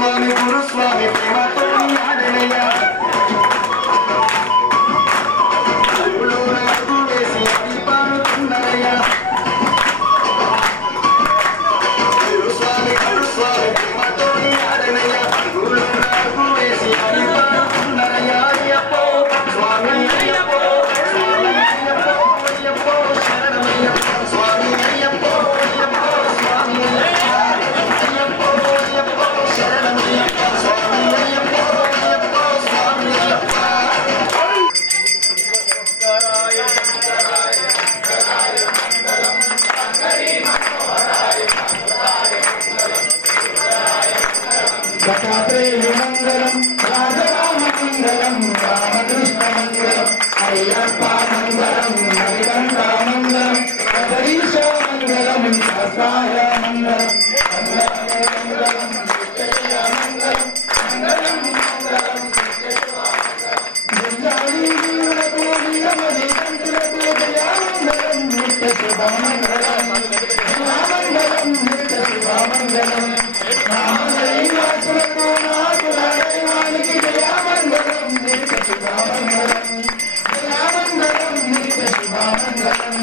గురుస్వామి గురుస్వామి ప్రేమతో ఆడనయ్యా వేసి పాడుతున్నారయ్యా గురుస్వామి గురుస్వామి ప్రేమతో ఆడనయ్యా గురులు వేసి పాడుతున్నారయ్యా అయ్యప్పో స్వామి అయ్యప్పో స్వామి అయ్యప్పో అయ్యప్పో శరణమయ్యప్ప స్వామి అయ్యప్పో అయ్యప్పో స్వామి అయ్యప్పో అయ్యప్పో శరణమయ్యప్ప స్వామి అయ్యప్పో అయ్యప్పో స్వామి అయ్యప్ప మంగళం రాజరామ మంగళం రామకృష్ణ మంగళం అయ్యప్ప మంగళం హరికంఠ మంగళం హరీశ మంగళం శాస్త్రాయ మంగళం మంగళం మంగళం మంగళం మంగళం నిత్య శుభమంగళం మంగళం నిత్య శుభమంగళం రామదైవాసులకు నాకులైవానికి జయమంగళం నిత్య శుభమంగళం జయమంగళం నిత్య శుభమంగళం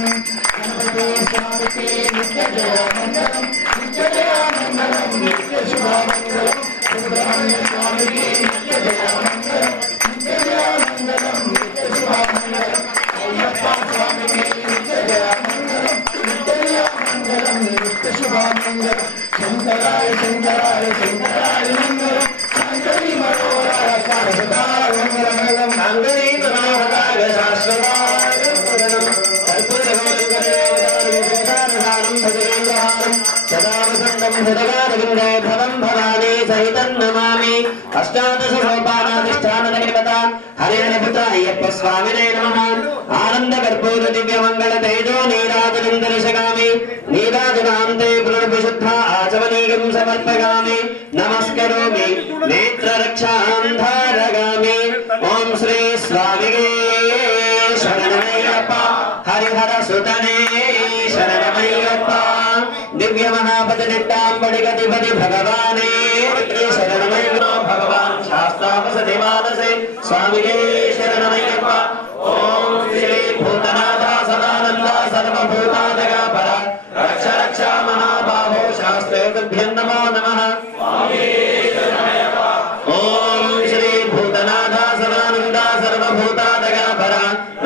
గణపతి స్వామికి నిత్య జయమంగళం నిత్య జయమంగళం నిత్య శుభమంగళం సుబ్రహ్మణ్య స్వామికి నిత్య జయమంగళం నిత్య జయమంగళం నిత్య శుభమంగళం అయ్యప్ప స్వామికి నిత్య జయమంగళం నిత్య జయమంగళం నిత్య శుభమంగళం శంకరాయ శంకరాయ శంకరాయ మంగళం శంకరీ మనోహరాయ శాశ్వతాయ మంగళం శంకరీ మనోహరాయ శాశ్వతాయ మంగళం కర్పూరగోళం భజనేంద్రహారం సదా వసంతం హృదగారవిందే భవం భవానీ సహితం నమామి అష్టాదశ సోపానాధిష్టానదేవత హరేణపుత అయ్యప్ప స్వామినే నమః ఆనంద కర్పూర దివ్య మంగళ తేజో నీరాజనం దర్శగామి నీరాజనాంతే పునర్విశుద్ధ ఆచమనీయం సమర్పయామి నమస్కరోమి నేత్రరక్షాం ధారయామి ఓం శ్రీ స్వామిగే శరణమయ్యప్ప హరిహర సుతనే శరణమయ్యప్ప దివ్య మహాపతి నిట్టాంబడిగతిపతి భగవానే శరణమయ్యప్ప భగవాన్ శాస్త్రావసతి మానసే స్వామిగే శరణమయ్యప్ప ఓం శ్రీ భూతనాథ సదానంద సర్వభూతాదగా పర రక్ష రక్ష మహాబాహో శాస్త్రే తుభ్యం నమో నమః ఓం శ్రీ భూతనాథ సదానంద సర్వభూతాదగా పర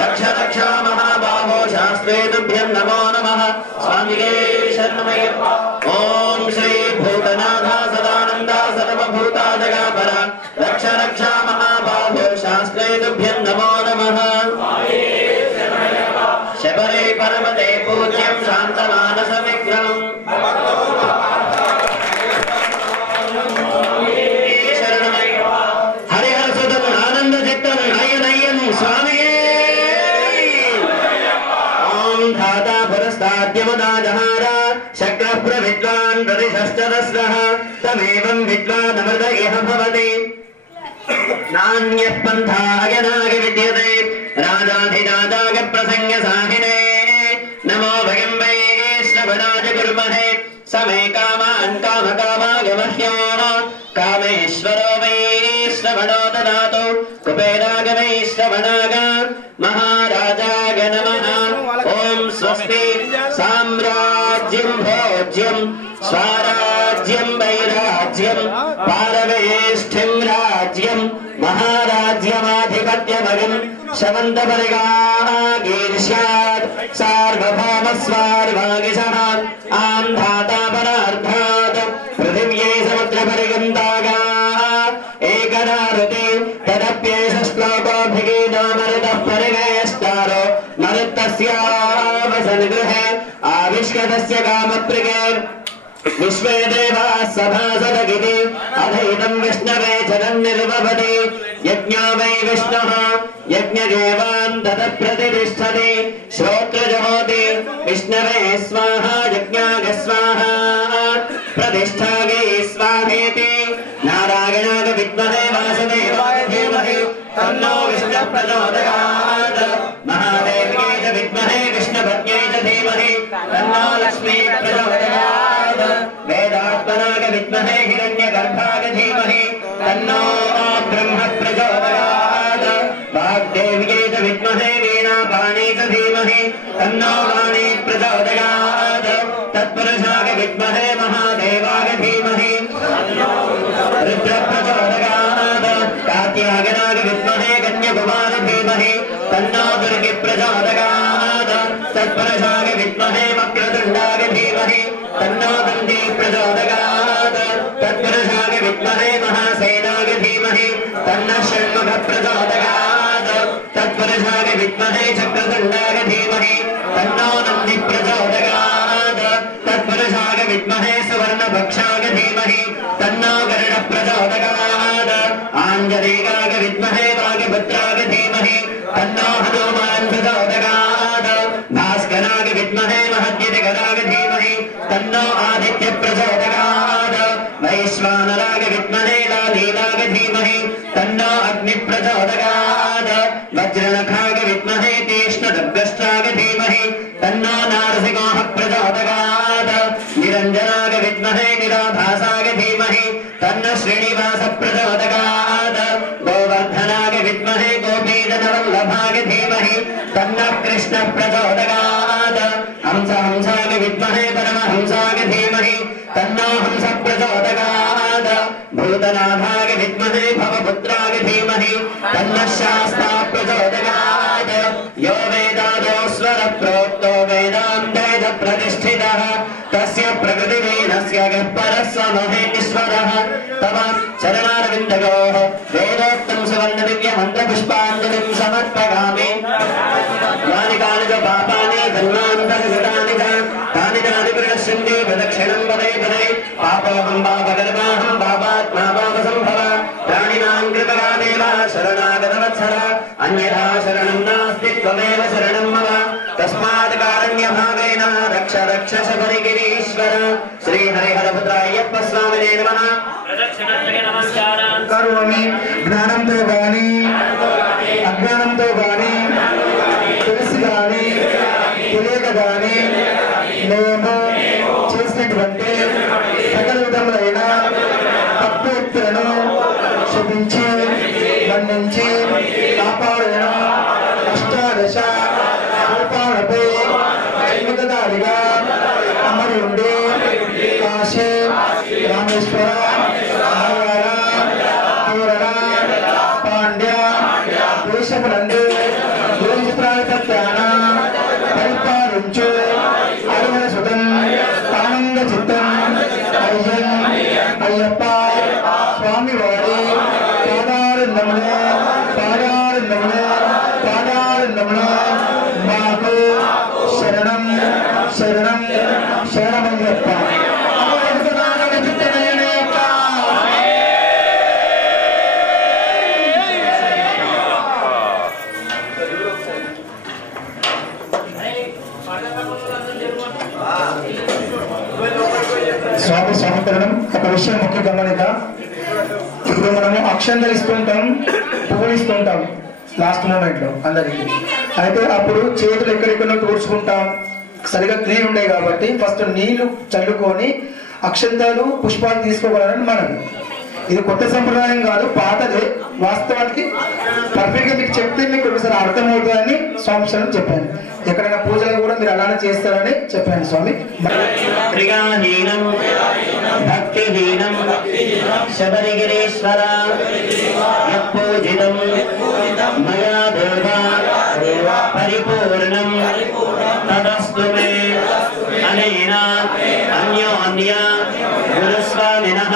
రక్ష రక్ష మహాబాహో శాస్త్రే తుభ్యం నమో నమః స్వామిగే శరణమయ్యప్ప ఓం శ్రీ భూతనాథ సదానంద సర్వభూతాదగా పర రక్ష రక్ష మహాబాహో శాస్త్రే తుభ్యం నమో నమః శబరే పర్వతే పూజ్యం శాంతమానస విగ్రహం హరిహర సుతం ఆనంద చిత్తం నయనయ్యం స్వామియే ఓం ధాతా పురస్తాద్యముదా జహార శక్ర ప్రవిద్వాన్ ప్రతిశశ్చరస్రః తమేవం విద్వాన్ అమృత ఇహ భవతి నాన్యః పంథాయనాగ విద్యతే రాజాధిరాజాగ ప్రసంగ సాహినే నమో భయం వైష్ణవరాజ గురుమహే సమే కామాన్ కామకామాగ మహ్యాః కామేశ్వరో వైష్ణవణో దదాతు కుబేరాగ వైష్ణవనాగ మహారాజాగ నమః ఓం స్వస్తి సామ్రాజ్యం భోజ్యం స్వరాజ్యం వైరాజ్యం పారవేష్ఠిం రాజ్యం మహారాజ్యమాధిపత్యమగం శమంతపరిగాగీర్ష్యాత్ సార్వభౌమస్వార్వాగిసః ఆం ధాతాపరార్థాత్ పృథివ్యై సముద్రపరిగంతాగా ఏకదారుతే తదప్యేష శ్లోకోభిగీతమరుతః పరిగయస్తారో మరుత్తస్యావసన్గృహే ఆవిష్కృతస్య కామప్రిగే విశ్వే దేవాः సభాసదగితి అధైతం విష్ణవే జనం నిర్వపతి యజ్ఞో వై విష్ణుః యజ్ఞదేవాన్ తదప్రతిష్ఠతి శ్రోత్రజహోతి విష్ణవే స్వాహా యజ్ఞాగ స్వాహా ప్రతిష్ఠాగే స్వాహేతి నారాయణాగ విద్మహే వాసుదేవాయ ధీమహి తన్నో విష్ణుః ప్రచోదయాత్ మహాదేవ్యై చ విద్మహే విష్ణుపత్న్యై చ ధీమహి తన్నో లక్ష్మీ ప్రచోదయాత్ వేదాత్మనాగ విద్మహే హిరణ్యగర్భాగ ధీమహి चक्रदण्डाय धीमहि तन्नो दन्ती प्रचोदयात् तत्पुरुषाय विद्महे महासेनाय धीमहि तन्नः षण्मुखः प्रचोदयात् तत्पुरुषाय विद्महे चक्रदण्डाय धीमहि तन्नो दन्ती प्रचोदयात् तत्पुरुषाय विद्महे सुवर्णभक्षाय धीमहि तन्नो गरुडः प्रचोदयात् आञ्जनेयाय विद्महे वायुपुत्राय धीमहि तन्नो हनुमान् प्रचोदयात् भास्कराय विद्महे महद्युतिकराय धीमहि तन्नो आदित्यः प्रचोदयात् वैश्वानराय विद्महे लालीलाय धीमहि तन्नो अग्निः प्रचोदयात् वज्रनखाय विद्महे तीक्ष्णदग्गस्त्राय धीमहि तन्नो नारसिंहः प्रचोदयात् निरञ्जनाय विद्महे निराभासाय धीमहि तन्नो श्रीनिवासः प्रचोदयात् गोवर्धनाय विद्महे गोपीजनवल्लभाय धीमहि तन्नः कृष्णः प्रचोदयात् हंसाय विद्महे परमहंसाय धीमहि तन्नो हंसः प्रचोदयात् भूतनाथाय विद्महे भवपुत्राय धीमहि तन्नः शास्ता प्रचोदयात् यो वेदादो स्वरः प्रोक्तो वेदान्तेन प्रतिष्ठितः तस्य प्रकृतिलीनस्य परः स महेश्वरः तव चरणारविन्दयोः वेदोक्तं सुवर्णदिव्यमन्त्रपुष्पाञ्जलिं समर्पयामि यानि कानि च पापानि जन्मान्तर्गतानि च तानि तानि प्रणश्यन्ति प्रदक्षिणं पदे पदे पापोऽहं पापकर्माहं पापात्मा पापसम्भव प्राणिनां कृपयादेव शरणागतवत्सर अन्यथा शरणं नास्ति त्वमेव शरणं मम तस्मात् कारुण्यभावेन रक्ष रक्ष शबरिगिरीश्वर श्रीहरिहरपुत्रायप्प स्वामिने नमः प्रदक्षिणार्थके नमस्कारान् करोमि ज्ञाనంతో గాని అజ్ఞానంతో గాని తెలిసి గాని తెలియక గాని నేను చేసినటువంటి సకల విధములైన తప్పులను క్షమించి మన్నించి కాపాడిన అష్టాదశ రూపాలపై జన్మదారిగా అమరి ఉండి కాశీ రామేశ్వర పాండ్య దేశములందు పరిపాలించు అరుణ సుతం ఆనంద చిత్తం అయ్యప్ప స్వామి వారి పాదారందమున మాకు శరణం శరణం శరణమయ్యప్ప. స్వామి సమర్పణం ఒక విషయం ముఖ్య గమనిక. ఇప్పుడు మనము అక్షంతలు ఇస్తుంటాం, పువ్వులు ఇస్తుంటాం లాస్ట్ మూమెంట్ లో అందరికి. అయితే అప్పుడు చేతులు ఎక్కడెక్కడో తోడ్చుకుంటాం, సరిగా క్లీన్ ఉండే కాబట్టి ఫస్ట్ నీళ్లు చల్లుకొని అక్షంతలు పుష్పాలు తీసుకోవాలని మనం. ఇది కొత్త సంప్రదాయం కాదు, పాతదే. వాస్తవానికి పర్ఫెక్ట్ గా మీకు చెప్తే మీకు ఒకసారి అర్థమవుతుందని స్వామి చెప్పాను. ఎక్కడైనా పూజలు కూడా మీరు అలానే చేస్తారని చెప్పాను స్వామి. క్రియాహీనం భక్తిహీనం శబరిగిరీశ్వర యత్పూజితం మయా దేవా పరిపూర్ణం తదస్తు మే అనేన అన్యోన్య గురుస్వామినః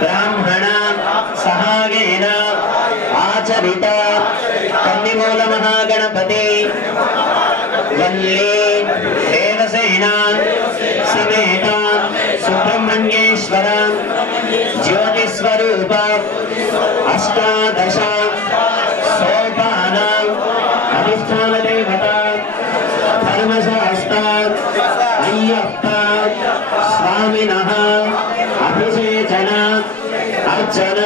బ్రాహ్మణ సహాయేన ఆచరిత కన్నిమూల మహాగణపతి వల్లే దేవసేన సమేత సుబ్రహ్మణ్యేశ్వర జ్యోతిస్వరూప అష్టాదశ సోపాన అధిష్టాన దేవత ధర్మశాస్త్ర అయ్యప్ప స్వామినః అభిషేచన అర్చన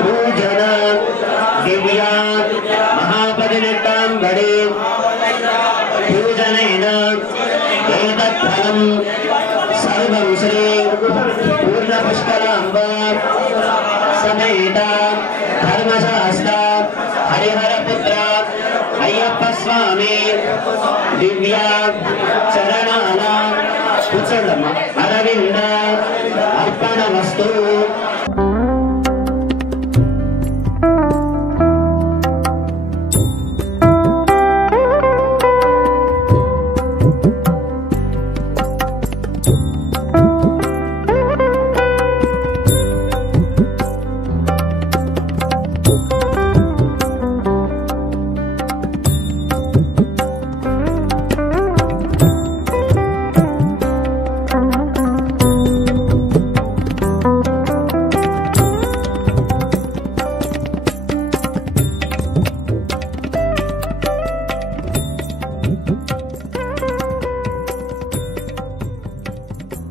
పూజన దివ్య మహాపదినెట్టాంబడి పూజనైన ఏతత్ఫలం సర్వం శ్రీ పూర్ణపుష్కరాంబ సమేత ధర్మశాస్త్ర హరిహరపుత్ర అయ్యప్ప స్వామి దివ్య చరణాల అరవింద అర్పణమస్తు.